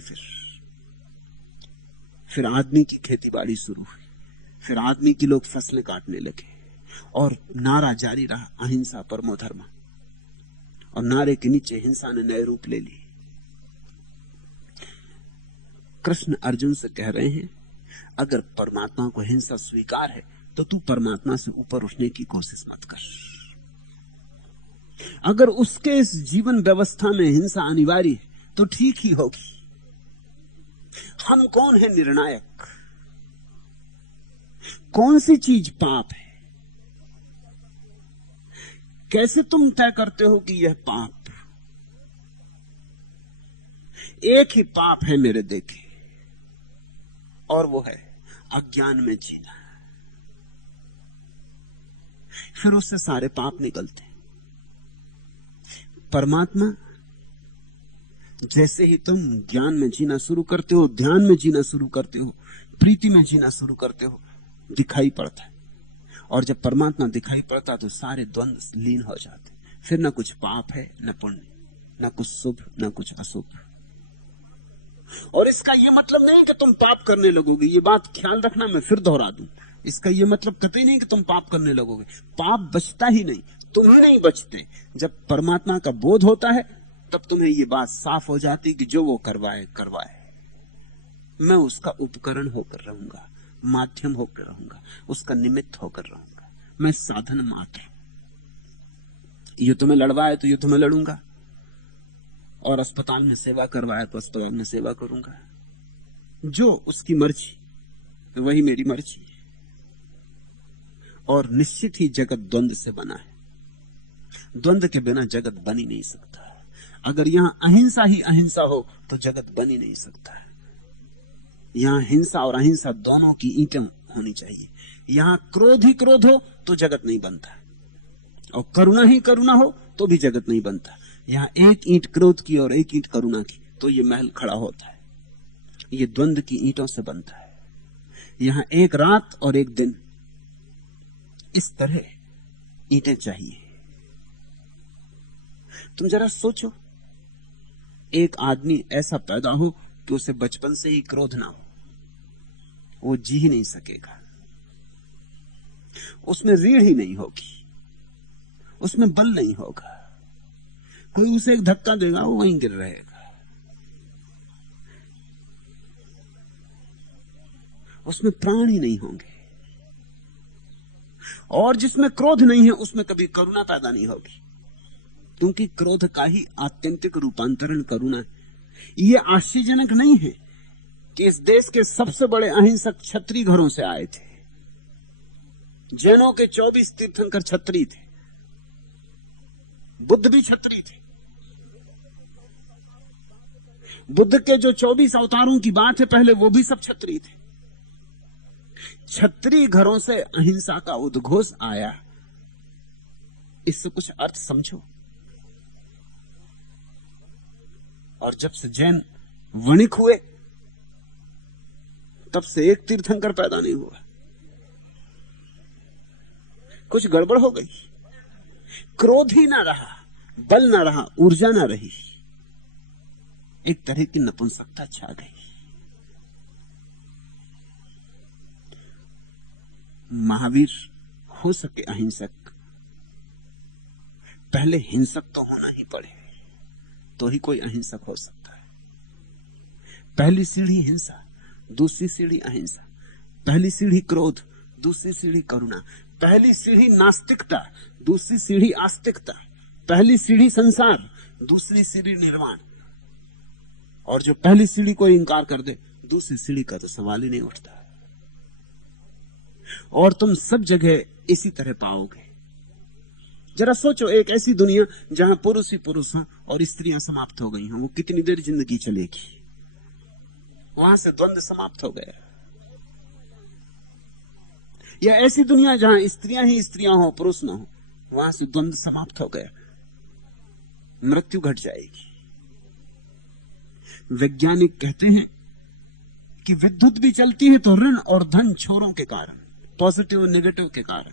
फिर आदमी की खेती बाड़ी शुरू हुई। फिर आदमी की लोग फसलें काटने लगे और नारा जारी रहा, अहिंसा परमो धर्मा। और नारे के नीचे हिंसा ने नए रूप ले ली। कृष्ण अर्जुन से कह रहे हैं, अगर परमात्मा को हिंसा स्वीकार है तो तू परमात्मा से ऊपर उठने की कोशिश मत कर। अगर उसके इस जीवन व्यवस्था में हिंसा अनिवार्य है तो ठीक ही होगी। हम कौन है निर्णायक? कौन सी चीज पाप है? कैसे तुम तय करते हो कि यह पाप? एक ही पाप है मेरे देखे, और वो है अज्ञान में जीना। फिर उससे सारे पाप निकलते। परमात्मा, जैसे ही तुम ज्ञान में जीना शुरू करते हो, ध्यान में जीना शुरू करते हो, प्रीति में जीना शुरू करते हो, दिखाई पड़ता है। और जब परमात्मा दिखाई पड़ता तो सारे द्वंद्व लीन हो जाते। फिर ना कुछ पाप है, न पुण्य, ना कुछ शुभ, ना कुछ अशुभ। और इसका यह मतलब नहीं कि तुम पाप करने लगोगे। ये बात ख्याल रखना, मैं फिर दोहरा दूं। इसका यह मतलब कतई नहीं कि तुम पाप करने लगोगे। पाप बचता ही नहीं, तुम ही नहीं बचते। जब परमात्मा का बोध होता है तब तुम्हें यह बात साफ हो जाती कि जो वो करवाए करवाए, मैं उसका उपकरण होकर रहूंगा, माध्यम होकर रहूंगा, उसका निमित्त होकर रहूंगा। मैं साधन मात्र। ये तुम्हें लड़वाए तो ये तुम्हें लड़ूंगा, और अस्पताल में सेवा करवाए तो अस्पताल में सेवा करूंगा। जो उसकी मर्जी वही मेरी मर्जी है। और निश्चित ही जगत द्वंद्व से बना है। द्वंद्व के बिना जगत बन ही नहीं सकता। अगर यहां अहिंसा ही अहिंसा हो तो जगत बन ही नहीं सकता। यहां हिंसा और अहिंसा दोनों की ईंटें होनी चाहिए। यहां क्रोध ही क्रोध हो तो जगत नहीं बनता, और करुणा ही करुणा हो तो भी जगत नहीं बनता। यहां एक ईंट क्रोध की और एक ईंट करुणा की तो ये महल खड़ा होता है। ये द्वंद्व की ईंटों से बनता है। यहां एक रात और एक दिन, इस तरह ईंटें चाहिए। तुम जरा सोचो, एक आदमी ऐसा पैदा हो कि उसे बचपन से ही क्रोध ना हो, वो जी ही नहीं सकेगा। उसमें रीढ़ ही नहीं होगी, उसमें बल नहीं होगा। कोई उसे एक धक्का देगा, वो वहीं गिर रहेगा। उसमें प्राण ही नहीं होंगे। और जिसमें क्रोध नहीं है उसमें कभी करुणा पैदा नहीं होगी, क्योंकि क्रोध का ही आत्यंतिक रूपांतरण करुणा है। यह आश्चर्यजनक नहीं है कि इस देश के सबसे बड़े अहिंसक क्षत्रिय घरों से आए थे। जैनों के 24 तीर्थंकर क्षत्रिय थे, बुद्ध भी क्षत्रिय थे। बुद्ध के जो 24 अवतारों की बात है पहले, वो भी सब क्षत्रिय थे। क्षत्रिय घरों से अहिंसा का उद्घोष आया। इससे कुछ अर्थ समझो। और जब से जैन वणिक हुए तब से एक तीर्थंकर पैदा नहीं हुआ। कुछ गड़बड़ हो गई। क्रोध ही ना रहा, बल ना रहा, ऊर्जा ना रही, एक तरह की नपुंसकता छा गई। महावीर हो सके अहिंसक, पहले हिंसक तो होना ही पड़े, तो ही कोई अहिंसक हो सकता है। पहली सीढ़ी हिंसा, दूसरी सीढ़ी अहिंसा। पहली सीढ़ी क्रोध, दूसरी सीढ़ी करुणा। पहली सीढ़ी नास्तिकता, दूसरी सीढ़ी आस्तिकता। पहली सीढ़ी संसार, दूसरी सीढ़ी निर्वाण। और जो पहली सीढ़ी को इंकार कर दे, दूसरी सीढ़ी का तो सवाल ही नहीं उठता। और तुम सब जगह इसी तरह पाओगे। जरा सोचो, एक ऐसी दुनिया जहां पुरुष ही पुरुष हैं और स्त्रियां समाप्त हो गई हैं, वो कितनी देर जिंदगी चलेगी? वहां से द्वंद्व समाप्त हो गया। या ऐसी दुनिया जहां स्त्रियां ही स्त्रियां हो, पुरुष ना हो, वहां से द्वंद्व समाप्त हो गया, मृत्यु घट जाएगी। वैज्ञानिक कहते हैं कि विद्युत भी चलती है तो ऋण और धन छोरों के कारण, पॉजिटिव नेगेटिव के कारण।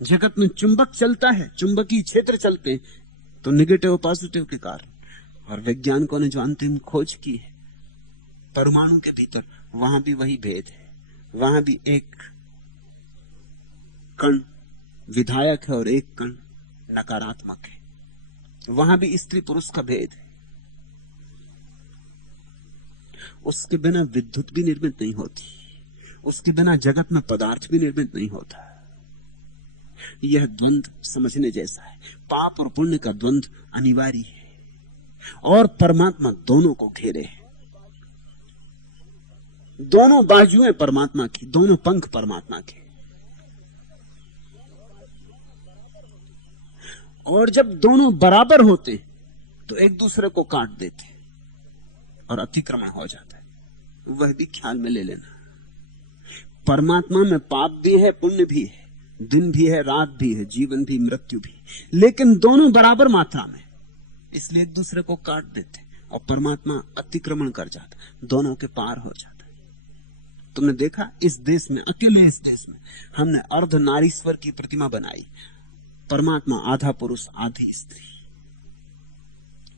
जगत में चुंबक चलता है, चुंबकीय क्षेत्र चलते हैं तो नेगेटिव पॉजिटिव के कारण। और वैज्ञानिकों ने जो अंतिम खोज की है परमाणु के भीतर, वहां भी वही भेद है। वहां भी एक कण विधायक है और एक कण नकारात्मक है। वहां भी स्त्री पुरुष का भेद है। उसके बिना विद्युत भी निर्मित नहीं होती, उसके बिना जगत में पदार्थ भी निर्मित नहीं होता। यह द्वंद्व समझने जैसा है। पाप और पुण्य का द्वंद्व अनिवार्य है, और परमात्मा दोनों को घेरे है। दोनों बाजुएं परमात्मा की, दोनों पंख परमात्मा के। और जब दोनों बराबर होते तो एक दूसरे को काट देते और अतिक्रमण हो जाता है। वह भी ख्याल में ले लेना। परमात्मा में पाप भी है, पुण्य भी है, दिन भी है, रात भी है, जीवन भी, मृत्यु भी, लेकिन दोनों बराबर मात्रा में, इसलिए एक दूसरे को काट देते और परमात्मा अतिक्रमण कर जाता, दोनों के पार हो जाता। तुमने देखा इस देश में, अकेले इस देश में हमने अर्ध नारीश्वर की प्रतिमा बनाई। परमात्मा आधा पुरुष आधी स्त्री।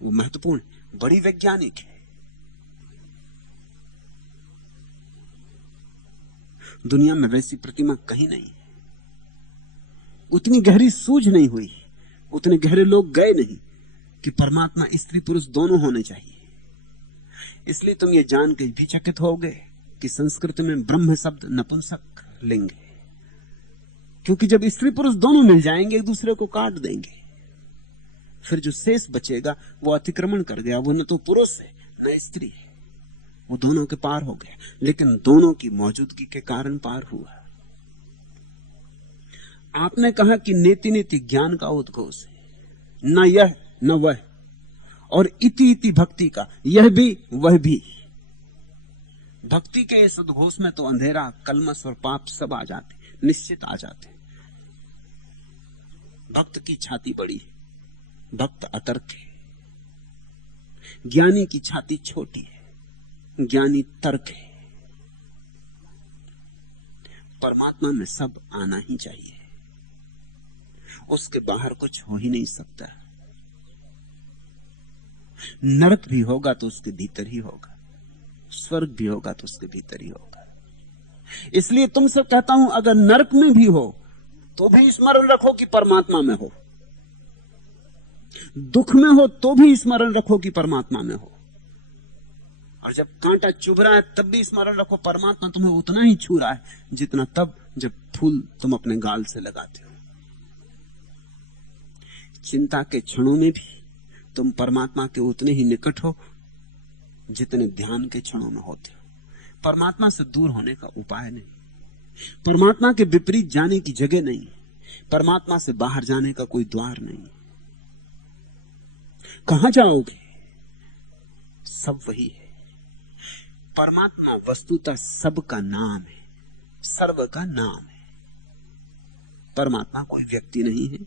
वो महत्वपूर्ण, बड़ी वैज्ञानिक है। दुनिया में वैसी प्रतिमा कहीं नहीं है। उतनी गहरी सूझ नहीं हुई, उतने गहरे लोग गए नहीं कि परमात्मा स्त्री पुरुष दोनों होने चाहिए। इसलिए तुम ये जान के भी चकित होगे कि संस्कृत में ब्रह्म शब्द नपुंसक लिंग है, क्योंकि जब स्त्री पुरुष दोनों मिल जाएंगे एक दूसरे को काट देंगे, फिर जो शेष बचेगा वो अतिक्रमण कर गया। वो न तो पुरुष है न स्त्री है, वो दोनों के पार हो गया, लेकिन दोनों की मौजूदगी के कारण पार हुआ। आपने कहा कि नेति नेति ज्ञान का उद्घोष है, न यह न वह, और इति इति भक्ति का, यह भी वह भी। भक्ति के इस उद्घोष में तो अंधेरा, कलमश और पाप सब आ जाते, निश्चित आ जाते। भक्त की छाती बड़ी है, भक्त अतर्क है। ज्ञानी की छाती छोटी है, ज्ञानी तर्क है। परमात्मा में सब आना ही चाहिए, उसके बाहर कुछ हो ही नहीं सकता। नरक भी होगा तो उसके भीतर ही होगा, स्वर्ग भी होगा तो उसके भीतर ही होगा। इसलिए तुमसे कहता हूं, अगर नरक में भी हो तो भी स्मरण रखो कि परमात्मा में हो, दुख में हो तो भी स्मरण रखो कि परमात्मा में हो, और जब कांटा चुभ रहा है तब भी स्मरण रखो परमात्मा तुम्हें उतना ही छू रहा है जितना तब जब फूल तुम अपने गाल से लगाते हो। चिंता के क्षणों में भी तुम परमात्मा के उतने ही निकट हो जितने ध्यान के क्षणों में होते हो। परमात्मा से दूर होने का उपाय नहीं, परमात्मा के विपरीत जाने की जगह नहीं, परमात्मा से बाहर जाने का कोई द्वार नहीं। कहां जाओगे? सब वही है। परमात्मा वस्तुतः सबका नाम है, सर्व का नाम है। परमात्मा कोई व्यक्ति नहीं है,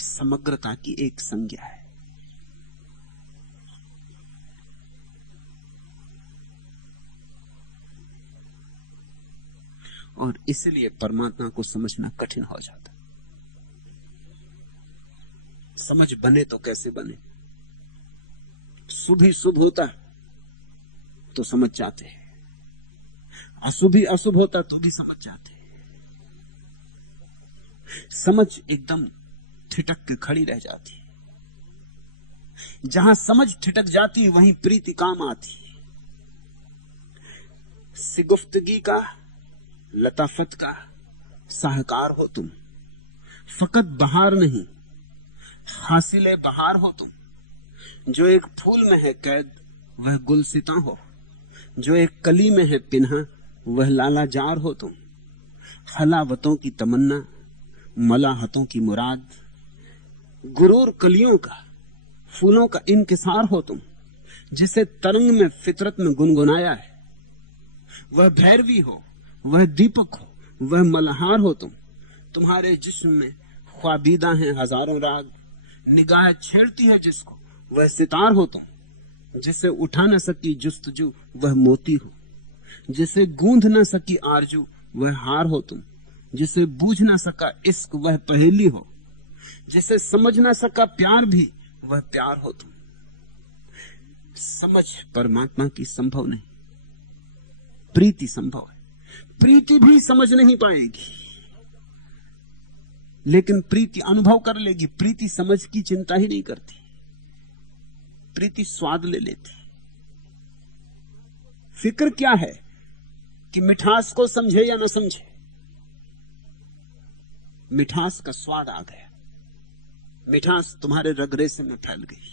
समग्रता की एक संज्ञा है। और इसलिए परमात्मा को समझना कठिन हो जाता। समझ बने तो कैसे बने? शुभ ही शुभ होता तो समझ जाते, अशुभ ही अशुभ होता तो भी समझ जाते। समझ एकदम ठिठक के खड़ी रह जाती। जहां समझ ठिठक जाती वहीं प्रीति काम आती। सिगुफ्तगी का, लताफत का साहकार हो तुम, फकत बहार नहीं हासिले बहार हो तुम। जो एक फूल में है कैद वह गुलसिता हो, जो एक कली में है पिन्हा वह लाला जार हो तुम। हलावतों की तमन्ना, मलाहतों की मुराद, गुरूर कलियों का, फूलों का इंकिसार हो तुम। जिसे तरंग में फितरत में गुनगुनाया है वह भैरवी हो, वह दीपक हो, वह मल्हार हो तुम। तुम्हारे जिस्म में ख्वाबीदा हैं हजारों राग, निगाह छेड़ती है जिसको वह सितार हो तुम। जिसे उठा न सकी जुस्तजू वह मोती हो, जिसे गूंध न सकी आरजू वह हार हो तुम। जिसे बूझ न सका इश्क वह पहेली हो, जिसे समझ न सका प्यार भी वह प्यार हो तुम। समझ परमात्मा की संभव नहीं, प्रीति संभव है। प्रीति भी समझ नहीं पाएगी, लेकिन प्रीति अनुभव कर लेगी। प्रीति समझ की चिंता ही नहीं करती, प्रीति स्वाद ले लेती। फिक्र क्या है कि मिठास को समझे या न समझे, मिठास का स्वाद आ गया, मिठास तुम्हारे रगरेसे में फैल गई,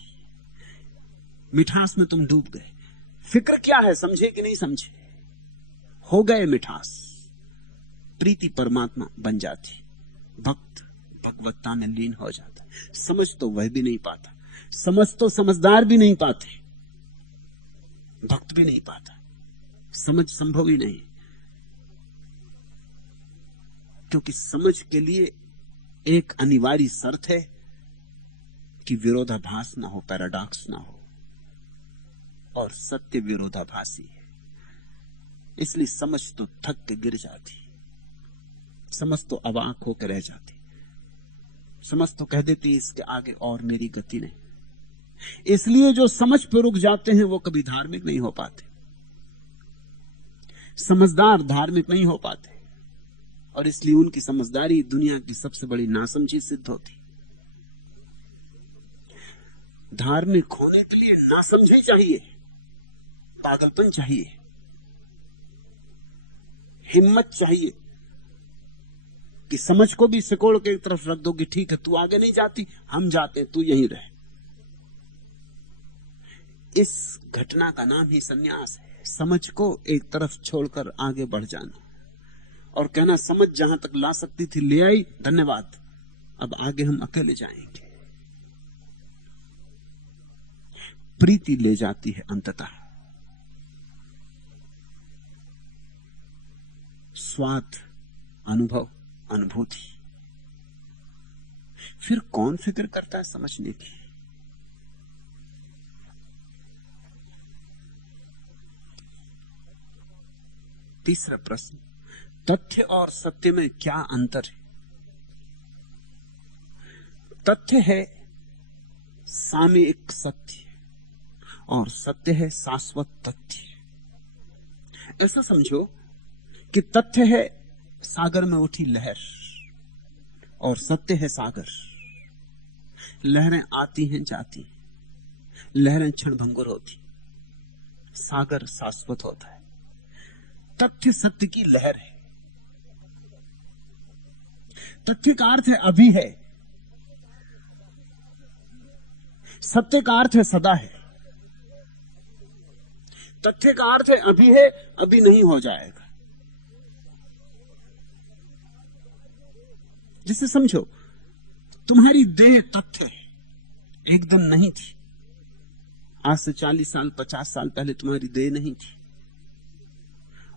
मिठास में तुम डूब गए। फिक्र क्या है, समझे कि नहीं समझे, हो गए मिठास। प्रीति परमात्मा बन जाती, भक्त भगवत्ता में लीन हो जाता। समझ तो वह भी नहीं पाता, समझ तो समझदार भी नहीं पाते, भक्त भी नहीं पाता, समझ संभव ही नहीं। क्योंकि समझ के लिए एक अनिवार्य शर्त है कि विरोधाभास ना हो, पैराडॉक्स ना हो, और सत्य विरोधाभासी है। इसलिए समझ तो थक के गिर जाती, समझ तो अवाक होकर रह जाती, समझ तो कह देती इसके आगे और मेरी गति नहीं। इसलिए जो समझ पर रुक जाते हैं वो कभी धार्मिक नहीं हो पाते, समझदार धार्मिक नहीं हो पाते, और इसलिए उनकी समझदारी दुनिया की सबसे बड़ी नासमझी सिद्ध होती। धार्मिक होने के लिए नासमझी चाहिए, पागलपन चाहिए, हिम्मत चाहिए कि समझ को भी सिकोड़ के एक तरफ रख दो कि ठीक है तू आगे नहीं जाती, हम जाते, तू यहीं रहे। इस घटना का नाम ही सन्यास है, समझ को एक तरफ छोड़कर आगे बढ़ जाना और कहना समझ जहां तक ला सकती थी ले आई, धन्यवाद, अब आगे हम अकेले जाएंगे। प्रीति ले जाती है अंततः, स्वाद, अनुभव, अनुभूति। फिर कौन फिक्र करता है समझने की? तीसरा प्रश्न, तथ्य और सत्य में क्या अंतर है? तथ्य है सामयिक सत्य और सत्य है शाश्वत तथ्य। ऐसा समझो कि तथ्य है सागर में उठी लहर और सत्य है सागर। लहरें आती हैं जाती, लहरें क्षणभंगुर होती, सागर शाश्वत होता है। तथ्य सत्य की लहर है। तथ्य का अर्थ है अभी है, सत्य का अर्थ है सदा है। तथ्य का अर्थ है अभी है, अभी नहीं हो जाएगा। जिसे समझो तुम्हारी देह तथ्य है, एक दिन नहीं थी। आज से 40 साल 50 साल पहले तुम्हारी देह नहीं थी,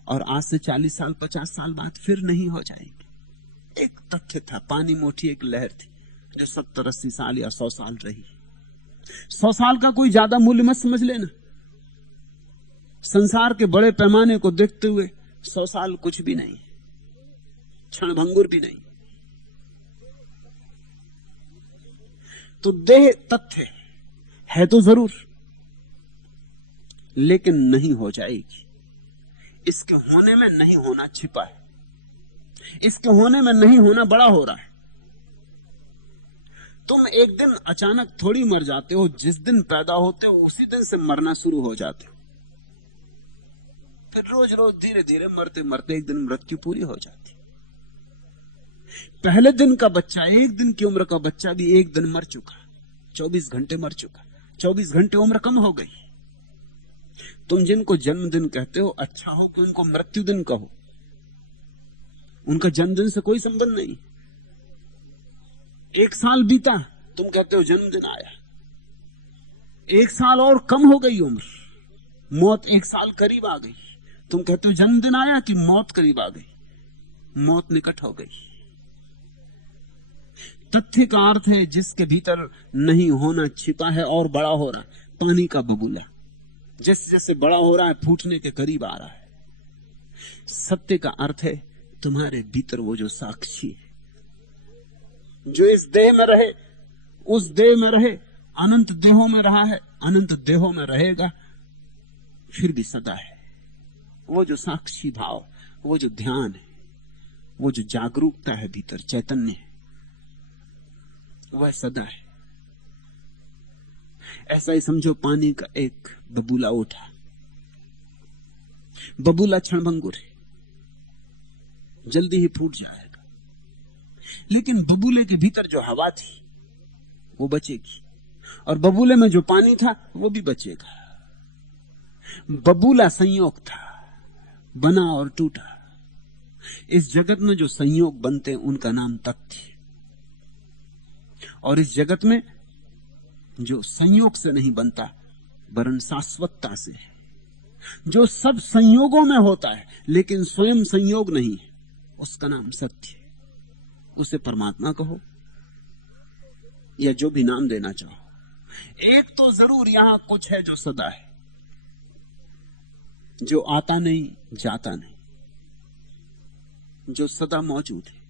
और आज से 40 साल 50 साल बाद फिर नहीं हो जाएगी। एक तथ्य था, पानी मोटी एक लहर थी जो 70 80 साल या 100 साल रही। 100 साल का कोई ज्यादा मूल्य मत समझ लेना। संसार के बड़े पैमाने को देखते हुए 100 साल कुछ भी नहीं, क्षणभंगुर भी नहीं। तो देह तथ्य है तो जरूर, लेकिन नहीं हो जाएगी। इसके होने में नहीं होना छिपा है, इसके होने में नहीं होना बड़ा हो रहा है। तुम एक दिन अचानक थोड़ी मर जाते हो, जिस दिन पैदा होते हो उसी दिन से मरना शुरू हो जाते हो। फिर रोज रोज धीरे धीरे मरते मरते एक दिन मृत्यु पूरी हो जाती। पहले दिन का बच्चा, एक दिन की उम्र का बच्चा भी एक दिन मर चुका, 24 घंटे मर चुका, 24 घंटे उम्र कम हो गई। तुम जिनको जन्मदिन कहते हो, अच्छा हो कि उनको मृत्यु दिन कहो, उनका जन्मदिन से कोई संबंध नहीं। 1 साल बीता, तुम कहते हो जन्मदिन आया। 1 साल और कम हो गई उम्र, मौत 1 साल करीब आ गई, तुम कहते हो जन्मदिन आया कि मौत करीब आ गई, मौत निकट हो गई। तथ्य का अर्थ है जिसके भीतर नहीं होना छिपा है और बड़ा हो रहा है। पानी का बबूला जैसे जैसे बड़ा हो रहा है फूटने के करीब आ रहा है। सत्य का अर्थ है तुम्हारे भीतर वो जो साक्षी है, जो इस देह में रहे, उस देह में रहे, अनंत देहों में रहा है, अनंत देहों में रहेगा, फिर भी सदा है। वो जो साक्षी भाव, वो जो ध्यान है, वो जो जागरूकता है भीतर, चैतन्य है, वह सदा है। ऐसा ही समझो पानी का एक बबूला उठा, बबूला क्षणभंगुर है, जल्दी ही फूट जाएगा, लेकिन बबूले के भीतर जो हवा थी वो बचेगी, और बबूले में जो पानी था वो भी बचेगा। बबूला संयोग था, बना और टूटा। इस जगत में जो संयोग बनते हैं उनका नाम तथ्य, और इस जगत में जो संयोग से नहीं बनता वरन शाश्वतता से है, जो सब संयोगों में होता है लेकिन स्वयं संयोग नहीं है, उसका नाम सत्य है। उसे परमात्मा कहो या जो भी नाम देना चाहो, एक तो जरूर यहां कुछ है जो सदा है, जो आता नहीं जाता नहीं, जो सदा मौजूद है,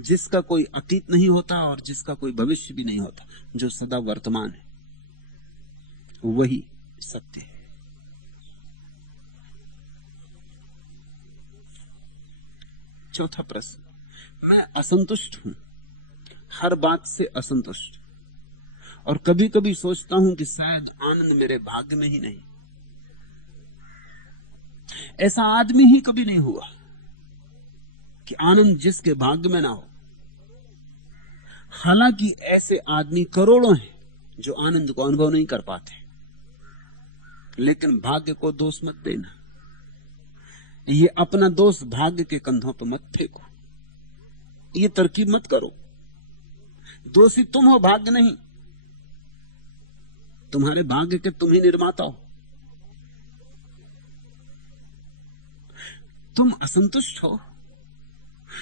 जिसका कोई अतीत नहीं होता और जिसका कोई भविष्य भी नहीं होता, जो सदा वर्तमान है, वही सत्य है। चौथा प्रश्न, मैं असंतुष्ट हूं, हर बात से असंतुष्ट, और कभी कभी सोचता हूं कि शायद आनंद मेरे भाग्य में ही नहीं। ऐसा आदमी ही कभी नहीं हुआ कि आनंद जिसके भाग्य में ना हो। हालांकि ऐसे आदमी करोड़ों हैं जो आनंद को अनुभव नहीं कर पाते, लेकिन भाग्य को दोष मत देना, ये अपना दोष भाग्य के कंधों पर मत फेंको, ये तरकीब मत करो। दोषी तुम हो, भाग्य नहीं। तुम्हारे भाग्य के तुम ही निर्माता हो। तुम असंतुष्ट हो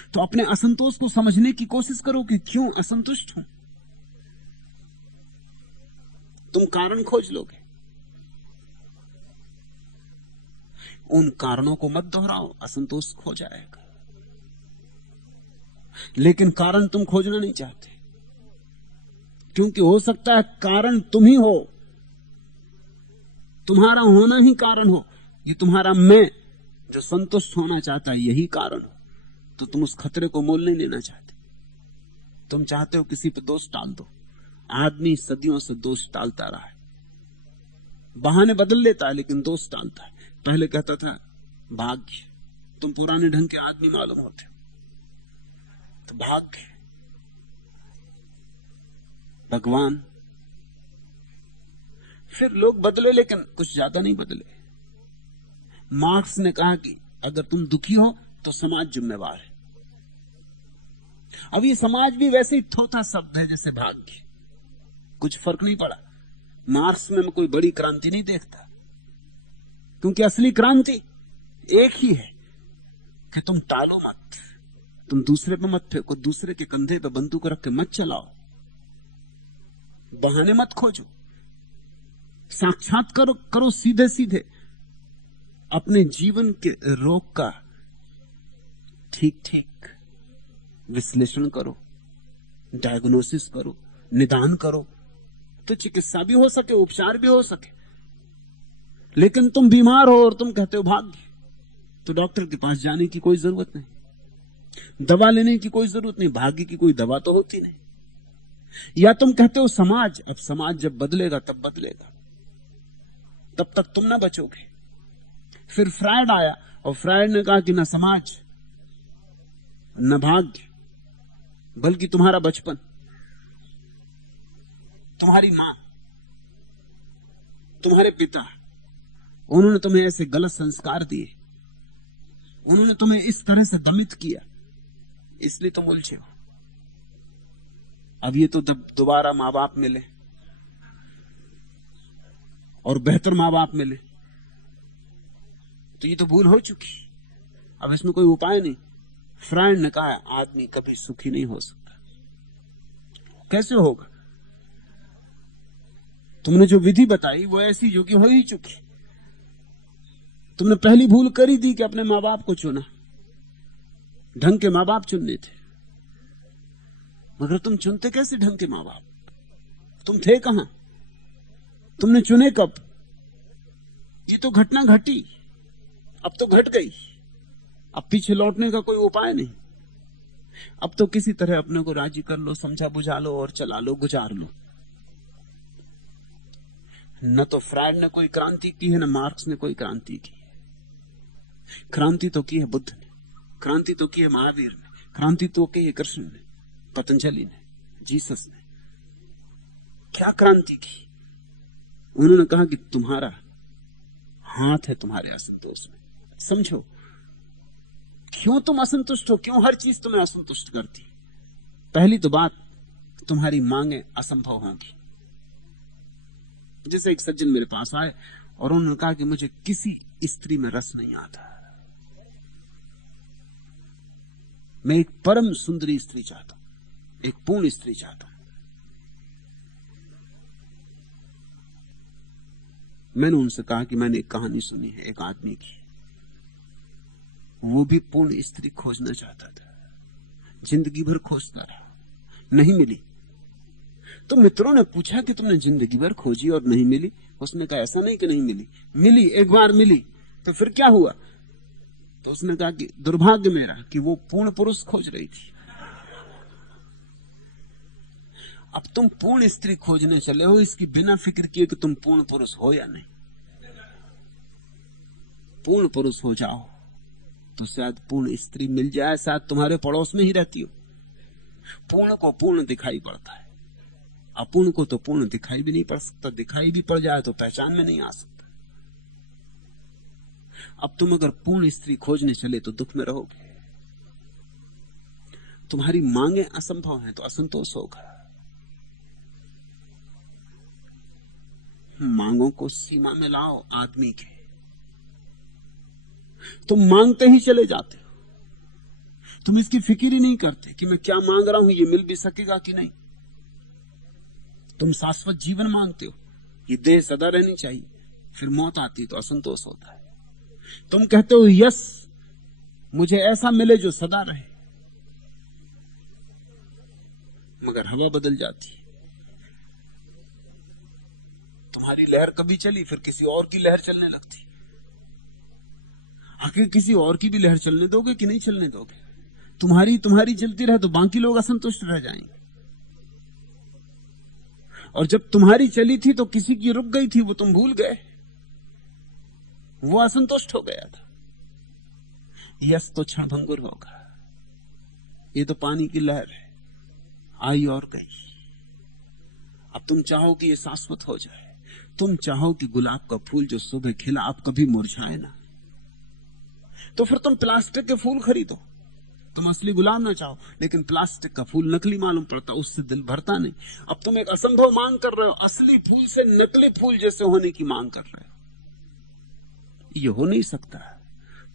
तो अपने असंतोष को समझने की कोशिश करो कि क्यों असंतुष्ट हूं। तुम कारण खोज लोगे, उन कारणों को मत दोहराओ, असंतोष खो जाएगा। लेकिन कारण तुम खोजना नहीं चाहते, क्योंकि हो सकता है कारण तुम ही हो, तुम्हारा होना ही कारण हो। ये तुम्हारा मैं जो संतुष्ट होना चाहता है यही कारण हो, तो तुम उस खतरे को मोल नहीं लेना चाहते। तुम चाहते हो किसी पे दोष डाल दो। आदमी सदियों से दोष डालता रहा है, बहाने बदल लेता है लेकिन दोष डालता है। पहले कहता था भाग्य, तुम पुराने ढंग के आदमी मालूम होते हो, तो भाग्य, भगवान। फिर लोग बदले लेकिन कुछ ज्यादा नहीं बदले। मार्क्स ने कहा कि अगर तुम दुखी हो तो समाज जिम्मेवार है। अब ये समाज भी वैसे ही थोथा शब्द है जैसे भाग्य, कुछ फर्क नहीं पड़ा। मार्क्स में मैं कोई बड़ी क्रांति नहीं देखता, क्योंकि असली क्रांति एक ही है कि तुम टालो मत, तुम दूसरे पे मत फेंको, दूसरे के कंधे पे बंदूक रख के मत चलाओ, बहाने मत खोजो, साक्षात करो सीधे सीधे। अपने जीवन के रोग का ठीक ठीक विश्लेषण करो, डायग्नोसिस करो, निदान करो, तो चिकित्सा भी हो सके, उपचार भी हो सके। लेकिन तुम बीमार हो और तुम कहते हो भाग्य, तो डॉक्टर के पास जाने की कोई जरूरत नहीं, दवा लेने की कोई जरूरत नहीं, भाग्य की कोई दवा तो होती नहीं। या तुम कहते हो समाज, अब समाज जब बदलेगा तब बदलेगा, तब तक तुम ना बचोगे। फिर फ्रायड आया और फ्रायड ने कहा कि न समाज न भाग्य, बल्कि तुम्हारा बचपन, तुम्हारी मां, तुम्हारे पिता, उन्होंने तुम्हें ऐसे गलत संस्कार दिए, उन्होंने तुम्हें इस तरह से दमित किया, इसलिए तुम उलझे हो। अब ये तो दोबारा मां बाप मिले और बेहतर मां बाप मिले, तो ये तो भूल हो चुकी, अब इसमें कोई उपाय नहीं। फ्रायड ने कहा आदमी कभी सुखी नहीं हो सकता। कैसे होगा? तुमने जो विधि बताई वो ऐसी जो कि हो ही चुकी। तुमने पहली भूल कर ही दी कि अपने मां बाप को चुना, ढंग के मां बाप चुनने थे, मगर तुम चुनते कैसे ढंग के मां बाप? तुम थे कहां? तुमने चुने कब? ये तो घटना घटी, अब तो घट गई, अब पीछे लौटने का कोई उपाय नहीं। अब तो किसी तरह अपने को राजी कर लो, समझा बुझा लो और चला लो, गुजार लो। न तो फ्रायड ने कोई क्रांति की है, न मार्क्स ने कोई क्रांति की है। क्रांति तो की है बुद्ध ने, क्रांति तो की है महावीर ने, क्रांति तो की है कृष्ण ने, पतंजलि ने, जीसस ने। क्या क्रांति की? उन्होंने कहा कि तुम्हारा हाथ है तुम्हारे असंतोष में। समझो क्यों तुम असंतुष्ट हो, क्यों हर चीज तुम्हें असंतुष्ट करती। पहली तो बात, तुम्हारी मांगे असंभव होंगी। जैसे एक सज्जन मेरे पास आए और उन्होंने कहा कि मुझे किसी स्त्री में रस नहीं आता, मैं एक परम सुंदरी स्त्री चाहता हूं, एक पूर्ण स्त्री चाहता हूं। मैंने उनसे कहा कि मैंने एक कहानी सुनी है एक आदमी की, वो भी पूर्ण स्त्री खोजना चाहता था, जिंदगी भर खोजता रहा, नहीं मिली। तो मित्रों ने पूछा कि तुमने जिंदगी भर खोजी और नहीं मिली? उसने कहा ऐसा नहीं कि नहीं मिली, मिली, एक बार मिली। तो फिर क्या हुआ? तो उसने कहा कि दुर्भाग्य मेरा कि वो पूर्ण पुरुष खोज रही थी। अब तुम पूर्ण स्त्री खोजने चले हो, इसकी बिना फिक्र किए कि तुम पूर्ण पुरुष हो या नहीं। पूर्ण पुरुष हो जाओ तो शायद पूर्ण स्त्री मिल जाए, शायद तुम्हारे पड़ोस में ही रहती हो। पूर्ण को पूर्ण दिखाई पड़ता है, अपूर्ण को तो पूर्ण दिखाई भी नहीं पड़ सकता, दिखाई भी पड़ जाए तो पहचान में नहीं आ सकता। अब तुम अगर पूर्ण स्त्री खोजने चले तो दुख में रहोगे। तुम्हारी मांगे असंभव हैं तो असंतोष होगा। मांगों को सीमा में लाओ आदमी के। तुम मांगते ही चले जाते हो, तुम इसकी फिक्र ही नहीं करते कि मैं क्या मांग रहा हूं, ये मिल भी सकेगा कि नहीं। तुम शाश्वत जीवन मांगते हो, ये देह सदा रहनी चाहिए, फिर मौत आती तो असंतोष होता है। तुम कहते हो यस, मुझे ऐसा मिले जो सदा रहे, मगर हवा बदल जाती। तुम्हारी लहर कभी चली, फिर किसी और की लहर चलने लगती। आखिर किसी और की भी लहर चलने दोगे कि नहीं चलने दोगे? तुम्हारी चलती रहे तो बाकी लोग असंतुष्ट रह जाएंगे। और जब तुम्हारी चली थी तो किसी की रुक गई थी, वो तुम भूल गए, वो असंतुष्ट हो गया था। यस तो क्षणभंगुर होगा, ये तो पानी की लहर है, आई और गई। अब तुम चाहो कि ये शाश्वत हो जाए, तुम चाहो कि गुलाब का फूल जो सुबह खिला अब कभी मुरझाए ना, तो फिर तुम प्लास्टिक के फूल खरीदो। तुम असली गुलाब ना चाहो, लेकिन प्लास्टिक का फूल नकली मालूम पड़ता, उससे दिल भरता नहीं। अब तुम एक असंभव मांग कर रहे हो, असली फूल से नकली फूल जैसे होने की मांग कर रहे हो। ये हो नहीं सकता,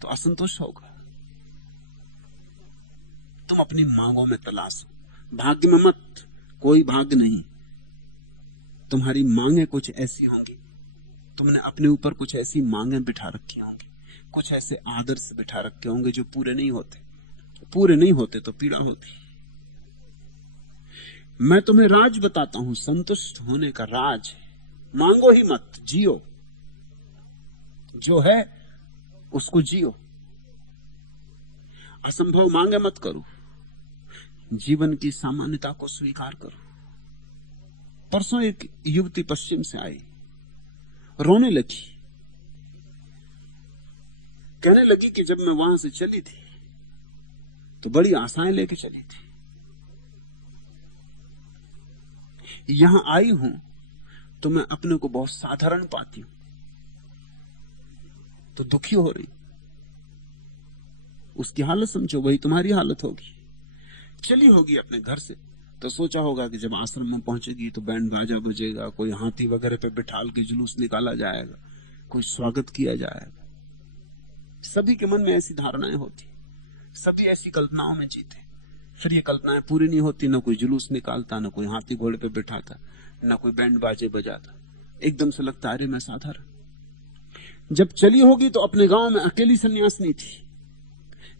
तो असंतोष होगा। तुम अपनी मांगों में तलाशो, भाग्य में मत, कोई भाग्य नहीं। तुम्हारी मांगे कुछ ऐसी होंगी, तुमने अपने ऊपर कुछ ऐसी मांगे बिठा रखी होंगी, कुछ ऐसे आदर्श बिठा रखे होंगे जो पूरे नहीं होते। पूरे नहीं होते तो पीड़ा होती। मैं तुम्हें राज बताता हूं, संतुष्ट होने का राज है। मांगो ही मत, जियो, जो है उसको जियो। असंभव मांगे मत करो, जीवन की सामान्यता को स्वीकार करो। परसों एक युवती पश्चिम से आई, रोने लगी, कहने लगी कि जब मैं वहां से चली थी तो बड़ी आशाएं लेके चली थी, यहां आई हूं तो मैं अपने को बहुत साधारण पाती हूं, तो दुखी हो रही। उसकी हालत समझो, वही तुम्हारी हालत होगी। चली होगी अपने घर से तो सोचा होगा कि जब आश्रम में पहुंचेगी तो बैंड बाजा बजेगा, कोई हाथी वगैरह पे बिठाल के जुलूस निकाला जाएगा, कोई स्वागत किया जाएगा। सभी के मन में ऐसी धारणाएं होती, सभी ऐसी कल्पनाओं में जीते। फिर ये कल्पनाएं पूरी नहीं होती, ना कोई जुलूस निकालता, ना कोई हाथी घोड़े पे बिठाता, ना कोई बैंड बाजे बजाता। एकदम से लगता अरे मैं साधारण। जब चली होगी तो अपने गांव में अकेली सन्यासिनी थी,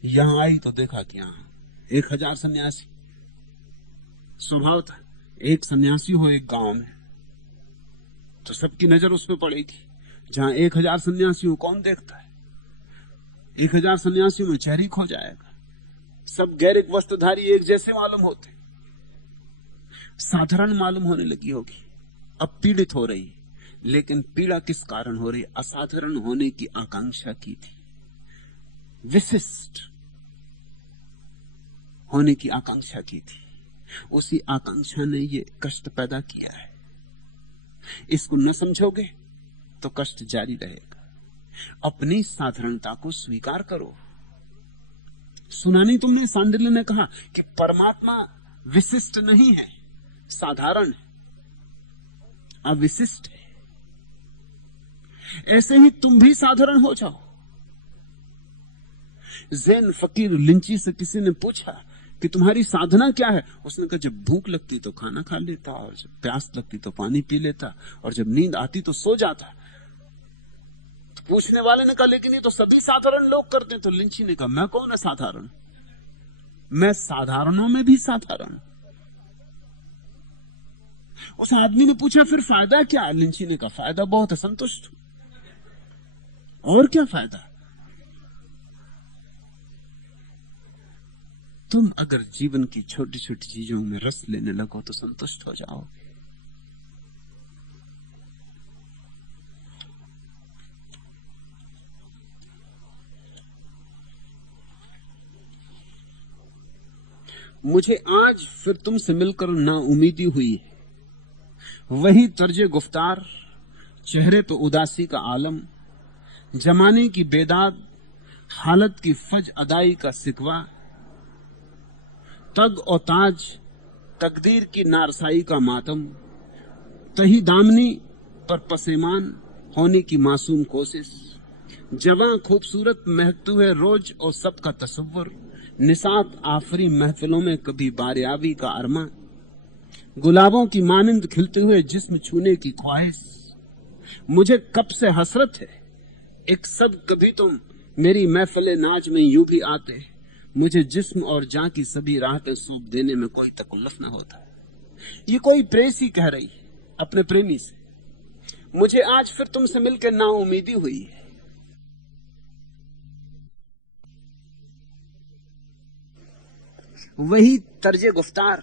यहां आई तो देखा कि यहां 1000 सन्यासी। स्वभाव था, एक सन्यासी हो एक गांव में तो सबकी नजर उस पर पड़ेगी। जहां 1000 सन्यासी हो कौन देखता है? 1000 सन्यासियों में चेहरी खो जाएगा, सब गैरिक वस्त्रधारी एक जैसे मालूम होते, साधारण मालूम होने लगी होगी। अब पीड़ित हो रही, लेकिन पीड़ा किस कारण हो रही? असाधारण होने की आकांक्षा की थी, विशिष्ट होने की आकांक्षा की थी। उसी आकांक्षा ने ये कष्ट पैदा किया है। इसको न समझोगे तो कष्ट जारी रहेगा। अपनी साधारणता को स्वीकार करो। सुना नहीं तुमने, सांडिल्य ने कहा कि परमात्मा विशिष्ट नहीं है, साधारण है, अविशिष्ट है। ऐसे ही तुम भी साधारण हो जाओ। जैन फकीर लिंची से किसी ने पूछा कि तुम्हारी साधना क्या है? उसने कहा जब भूख लगती तो खाना खा लेता, और जब प्यास लगती तो पानी पी लेता, और जब नींद आती तो सो जाता। तो पूछने वाले ने कहा लेकिन ये तो सभी साधारण लोग करते हैं। तो लिंची ने कहा मैं कौन है साधारण? मैं साधारणों में भी साधारण। उस आदमी ने पूछा फिर फायदा क्या? लिंची ने कहा फायदा बहुत है, संतुष्ट हूं। और क्या फायदा? तुम अगर जीवन की छोटी छोटी चीजों में रस लेने लगो तो संतुष्ट हो जाओ। मुझे आज फिर तुमसे मिलकर नाउमीदी हुई है। वही तर्जे गुफ्तार, चेहरे पे उदासी का आलम, जमाने की बेदाद, हालत की फज अदाई का सिकवा, तग और ताज, तकदीर की नारसाई का मातम, तही दामनी पर पसेमान होने की मासूम कोशिश, जवां खूबसूरत महकते हुए रोज और सबका तसव्वुर, निसात आफरी महफिलों में कभी बारियाबी का अरमा, गुलाबों की मानिंद खिलते हुए जिस्म छूने की ख्वाहिश। मुझे कब से हसरत है एक सब कभी तुम मेरी महफिले नाज में यूं भी आते, मुझे जिस्म और जान की सभी राहतें सौंप देने में कोई तकल्लुफ न होता। ये कोई प्रेसी कह रही अपने प्रेमी से, मुझे आज फिर तुमसे मिलकर नाउमीदी हुई है। वही तर्जे गुफ्तार,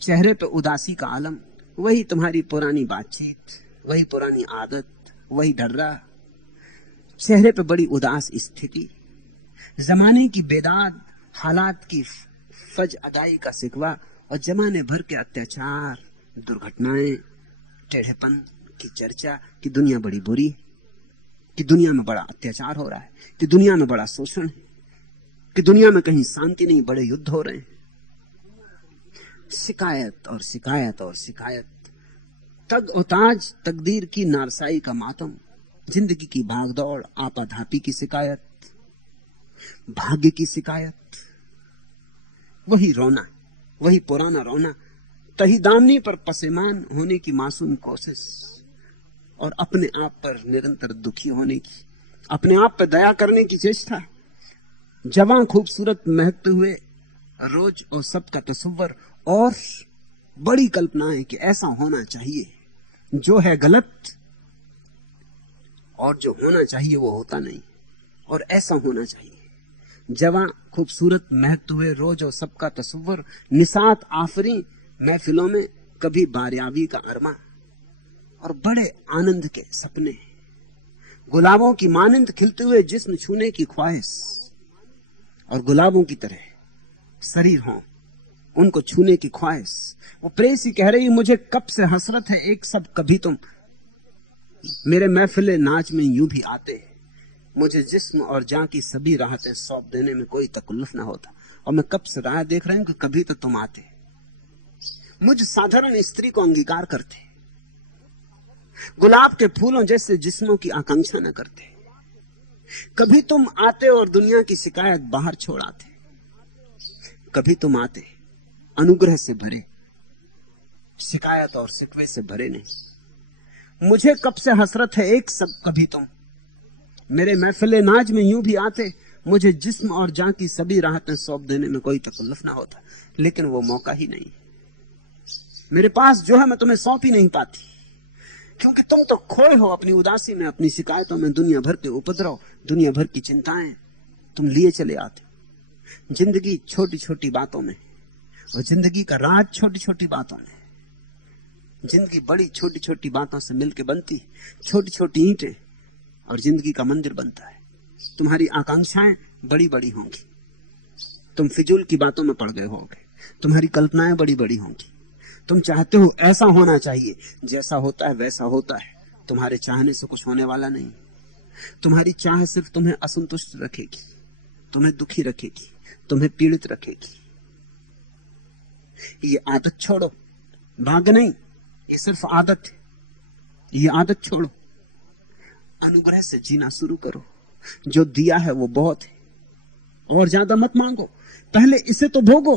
चेहरे पे उदासी का आलम, वही तुम्हारी पुरानी बातचीत, वही पुरानी आदत, वही डर्रा, चेहरे पे बड़ी उदास स्थिति, जमाने की बेदाद, हालात की फज अदाई का सिकवा, और जमाने भर के अत्याचार, दुर्घटनाएं, टेढ़ेपन की चर्चा कि दुनिया बड़ी बुरी, कि दुनिया में बड़ा अत्याचार हो रहा है, कि दुनिया में बड़ा शोषण है, कि दुनिया में कहीं शांति नहीं, बड़े युद्ध हो रहे हैं। शिकायत और शिकायत और शिकायत, तग और ताज, तकदीर की नारसाई का मातम, जिंदगी की भागदौड़, आपाधापी की शिकायत, भाग्य की शिकायत, वही रोना, वही पुराना रोना, तही दामनी पर पसेमान होने की मासूम कोशिश, और अपने आप पर निरंतर दुखी होने की, अपने आप पर दया करने की चेष्टा, जवां खूबसूरत महकते हुए रोज और सबका तसव्वुर, और बड़ी कल्पनाएं कि ऐसा होना चाहिए जो है गलत, और जो होना चाहिए वो होता नहीं, और ऐसा होना चाहिए। जवां खूबसूरत महकते हुए रोज और सबका तसव्वुर, निसात आफरी महफिलों में कभी बारियाबी का अरमा, और बड़े आनंद के सपने, गुलाबों की मानिंद खिलते हुए जिस्म छूने की ख्वाहिश, और गुलाबों की तरह शरीर हो, उनको छूने की ख्वाहिश। वो प्रेसी कह रही मुझे कब से हसरत है एक सब कभी तुम मेरे महफिले नाच में यूं भी आते, मुझे जिस्म और जान की सभी राहतें सौंप देने में कोई तकल्लुफ ना होता, और मैं कब से राह देख रहा हूं कि कभी तो तुम आते, मुझ साधारण स्त्री को अंगीकार करते, गुलाब के फूलों जैसे जिस्मों की आकांक्षा न करते, कभी तुम आते और दुनिया की शिकायत बाहर छोड़ आते, कभी तुम आते अनुग्रह से भरे, शिकायत और शिकवे से भरे नहीं। मुझे कब से हसरत है एक सब कभी तुम मेरे महफिले नाज में यूं भी आते, मुझे जिस्म और जान की सभी राहतें सौंप देने में कोई तकल्लुफ ना होता, लेकिन वो मौका ही नहीं। मेरे पास जो है मैं तुम्हें सौंप ही नहीं पाती, क्योंकि तुम तो खोए हो अपनी उदासी में, अपनी शिकायतों में, दुनिया भर के उपद्रव, दुनिया भर की चिंताएं तुम लिए चले आते हो। जिंदगी छोटी छोटी बातों में, और जिंदगी का राज छोटी छोटी बातों में। जिंदगी बड़ी छोटी छोटी बातों से मिलकर बनती, छोटी छोटी ईंटें, और जिंदगी का मंदिर बनता है। तुम्हारी आकांक्षाएं बड़ी बड़ी होंगी, तुम फिजूल की बातों में पड़ गए होगे, तुम्हारी कल्पनाएं बड़ी बड़ी होंगी। तुम चाहते हो ऐसा होना चाहिए, जैसा होता है वैसा होता है। तुम्हारे चाहने से कुछ होने वाला नहीं। तुम्हारी चाह सिर्फ तुम्हें असंतुष्ट रखेगी, तुम्हें दुखी रखेगी, तुम्हें पीड़ित रखेगी। ये आदत छोड़ो, भाग नहीं, ये सिर्फ आदत है। ये आदत छोड़ो, अनुग्रह से जीना शुरू करो। जो दिया है वो बहुत है, और ज्यादा मत मांगो, पहले इसे तो भोगो।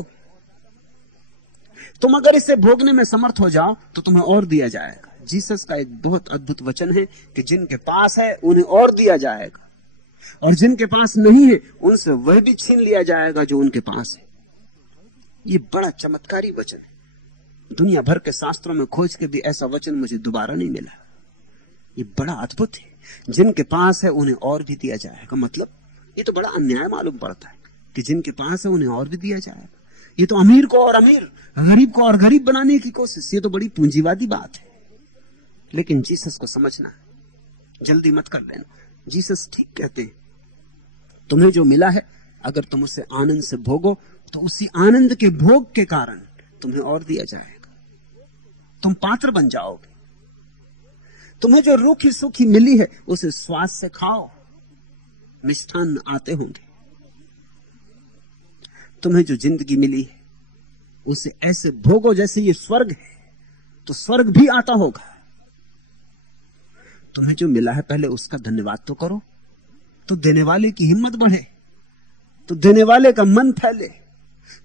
तुम अगर इसे भोगने में समर्थ हो जाओ तो तुम्हें और दिया जाएगा। जीसस का एक बहुत अद्भुत वचन है कि जिनके पास है उन्हें और दिया जाएगा, और जिनके पास नहीं है उनसे वह भी छीन लिया जाएगा जो उनके पास है। ये बड़ा चमत्कारी वचन है। दुनिया भर के शास्त्रों में खोज के भी ऐसा वचन मुझे दोबारा नहीं मिला। ये बड़ा अद्भुत है। जिनके पास है उन्हें और भी दिया जाएगा। मतलब ये तो बड़ा अन्याय मालूम पड़ता है कि जिनके पास है उन्हें और भी दिया जाएगा। ये तो अमीर को और अमीर, गरीब को और गरीब बनाने की कोशिश। ये तो बड़ी पूंजीवादी बात है। लेकिन जीसस को समझना, जल्दी मत कर लेना। जीसस ठीक कहते हैं, तुम्हें जो मिला है अगर तुम उसे आनंद से भोगो तो उसी आनंद के भोग के कारण तुम्हें और दिया जाएगा। तुम पात्र बन जाओगे। तुम्हें जो रूखी सूखी मिली है उसे स्वाद से खाओ, मिष्ठान आते होंगे। तुम्हें जो जिंदगी मिली है उसे ऐसे भोगो जैसे ये स्वर्ग है, तो स्वर्ग भी आता होगा। तुम्हें जो मिला है पहले उसका धन्यवाद तो करो, तो देने वाले की हिम्मत बढ़े, तो देने वाले का मन फैले,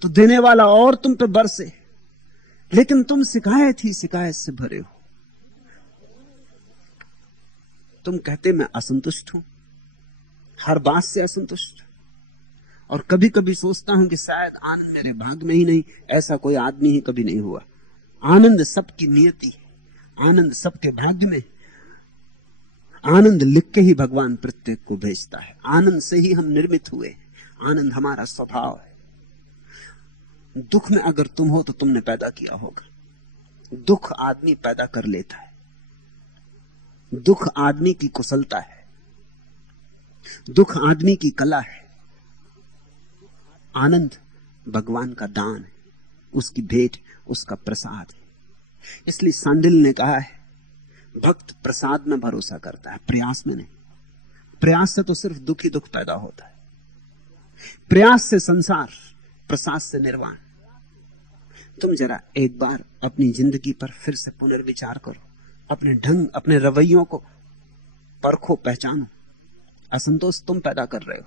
तो देने वाला और तुम पे बरसे। लेकिन तुम शिकायत ही शिकायत से भरे हो। तुम कहते मैं असंतुष्ट हूं, हर बात से असंतुष्ट, और कभी कभी सोचता हूं कि शायद आनंद मेरे भाग में ही नहीं, ऐसा कोई आदमी ही कभी नहीं हुआ। आनंद सबकी नियति है, आनंद सबके भाग्य में। आनंद लिख के ही भगवान प्रत्येक को भेजता है। आनंद से ही हम निर्मित हुए, आनंद हमारा स्वभाव है। दुख में अगर तुम हो तो तुमने पैदा किया होगा। दुख आदमी पैदा कर लेता है, दुख आदमी की कुशलता है, दुख आदमी की कला है। आनंद भगवान का दान है, उसकी भेंट, उसका प्रसाद है। इसलिए सांडिल ने कहा है, भक्त प्रसाद में भरोसा करता है, प्रयास में नहीं। प्रयास से तो सिर्फ दुख ही दुख पैदा होता है। प्रयास से संसार, प्रसाद से निर्वाण। तुम जरा एक बार अपनी जिंदगी पर फिर से पुनर्विचार करो, अपने ढंग, अपने रवैयों को परखो, पहचानो। असंतोष तुम पैदा कर रहे हो।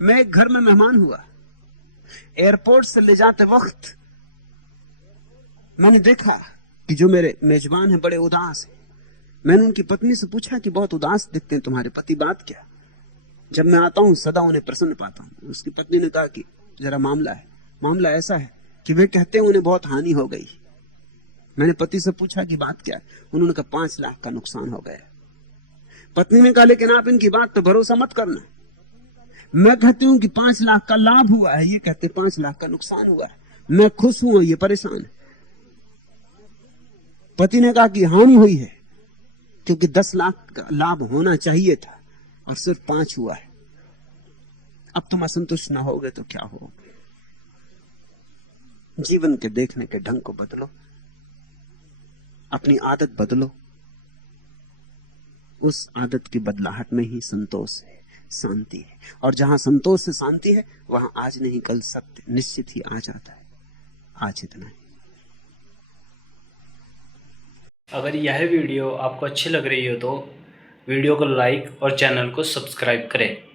मैं एक घर में मेहमान हुआ, एयरपोर्ट से ले जाते वक्त मैंने देखा कि जो मेरे मेजबान हैं बड़े उदास हैं। मैंने उनकी पत्नी से पूछा कि बहुत उदास दिखते हैं तुम्हारे पति, बात क्या? जब मैं आता हूं सदा उन्हें प्रसन्न पाता हूं। उसकी पत्नी ने कहा कि जरा मामला है। मामला ऐसा है कि वे कहते हैं उन्हें बहुत हानि हो गई। मैंने पति से पूछा कि बात क्या है? उन्होंने कहा 5 लाख का नुकसान हो गया। पत्नी ने कहा लेकिन आप इनकी बात पर भरोसा मत करना। मैं कहती हूं कि 5 लाख का लाभ हुआ है, ये कहते 5 लाख का नुकसान हुआ है। मैं खुश हूं, ये परेशान है। पति ने कहा कि हानि हुई है क्योंकि 10 लाख का लाभ होना चाहिए था और सिर्फ 5 हुआ है। अब तुम असंतुष्ट ना होगे तो क्या हो? जीवन के देखने के ढंग को बदलो, अपनी आदत बदलो। उस आदत की बदलाहट में ही संतोष है, शांति है। और जहां संतोष से शांति है वहां आज नहीं कल सत्य निश्चित ही आ जाता है। आज इतना ही। अगर यह वीडियो आपको अच्छी लग रही हो तो वीडियो को लाइक और चैनल को सब्सक्राइब करें।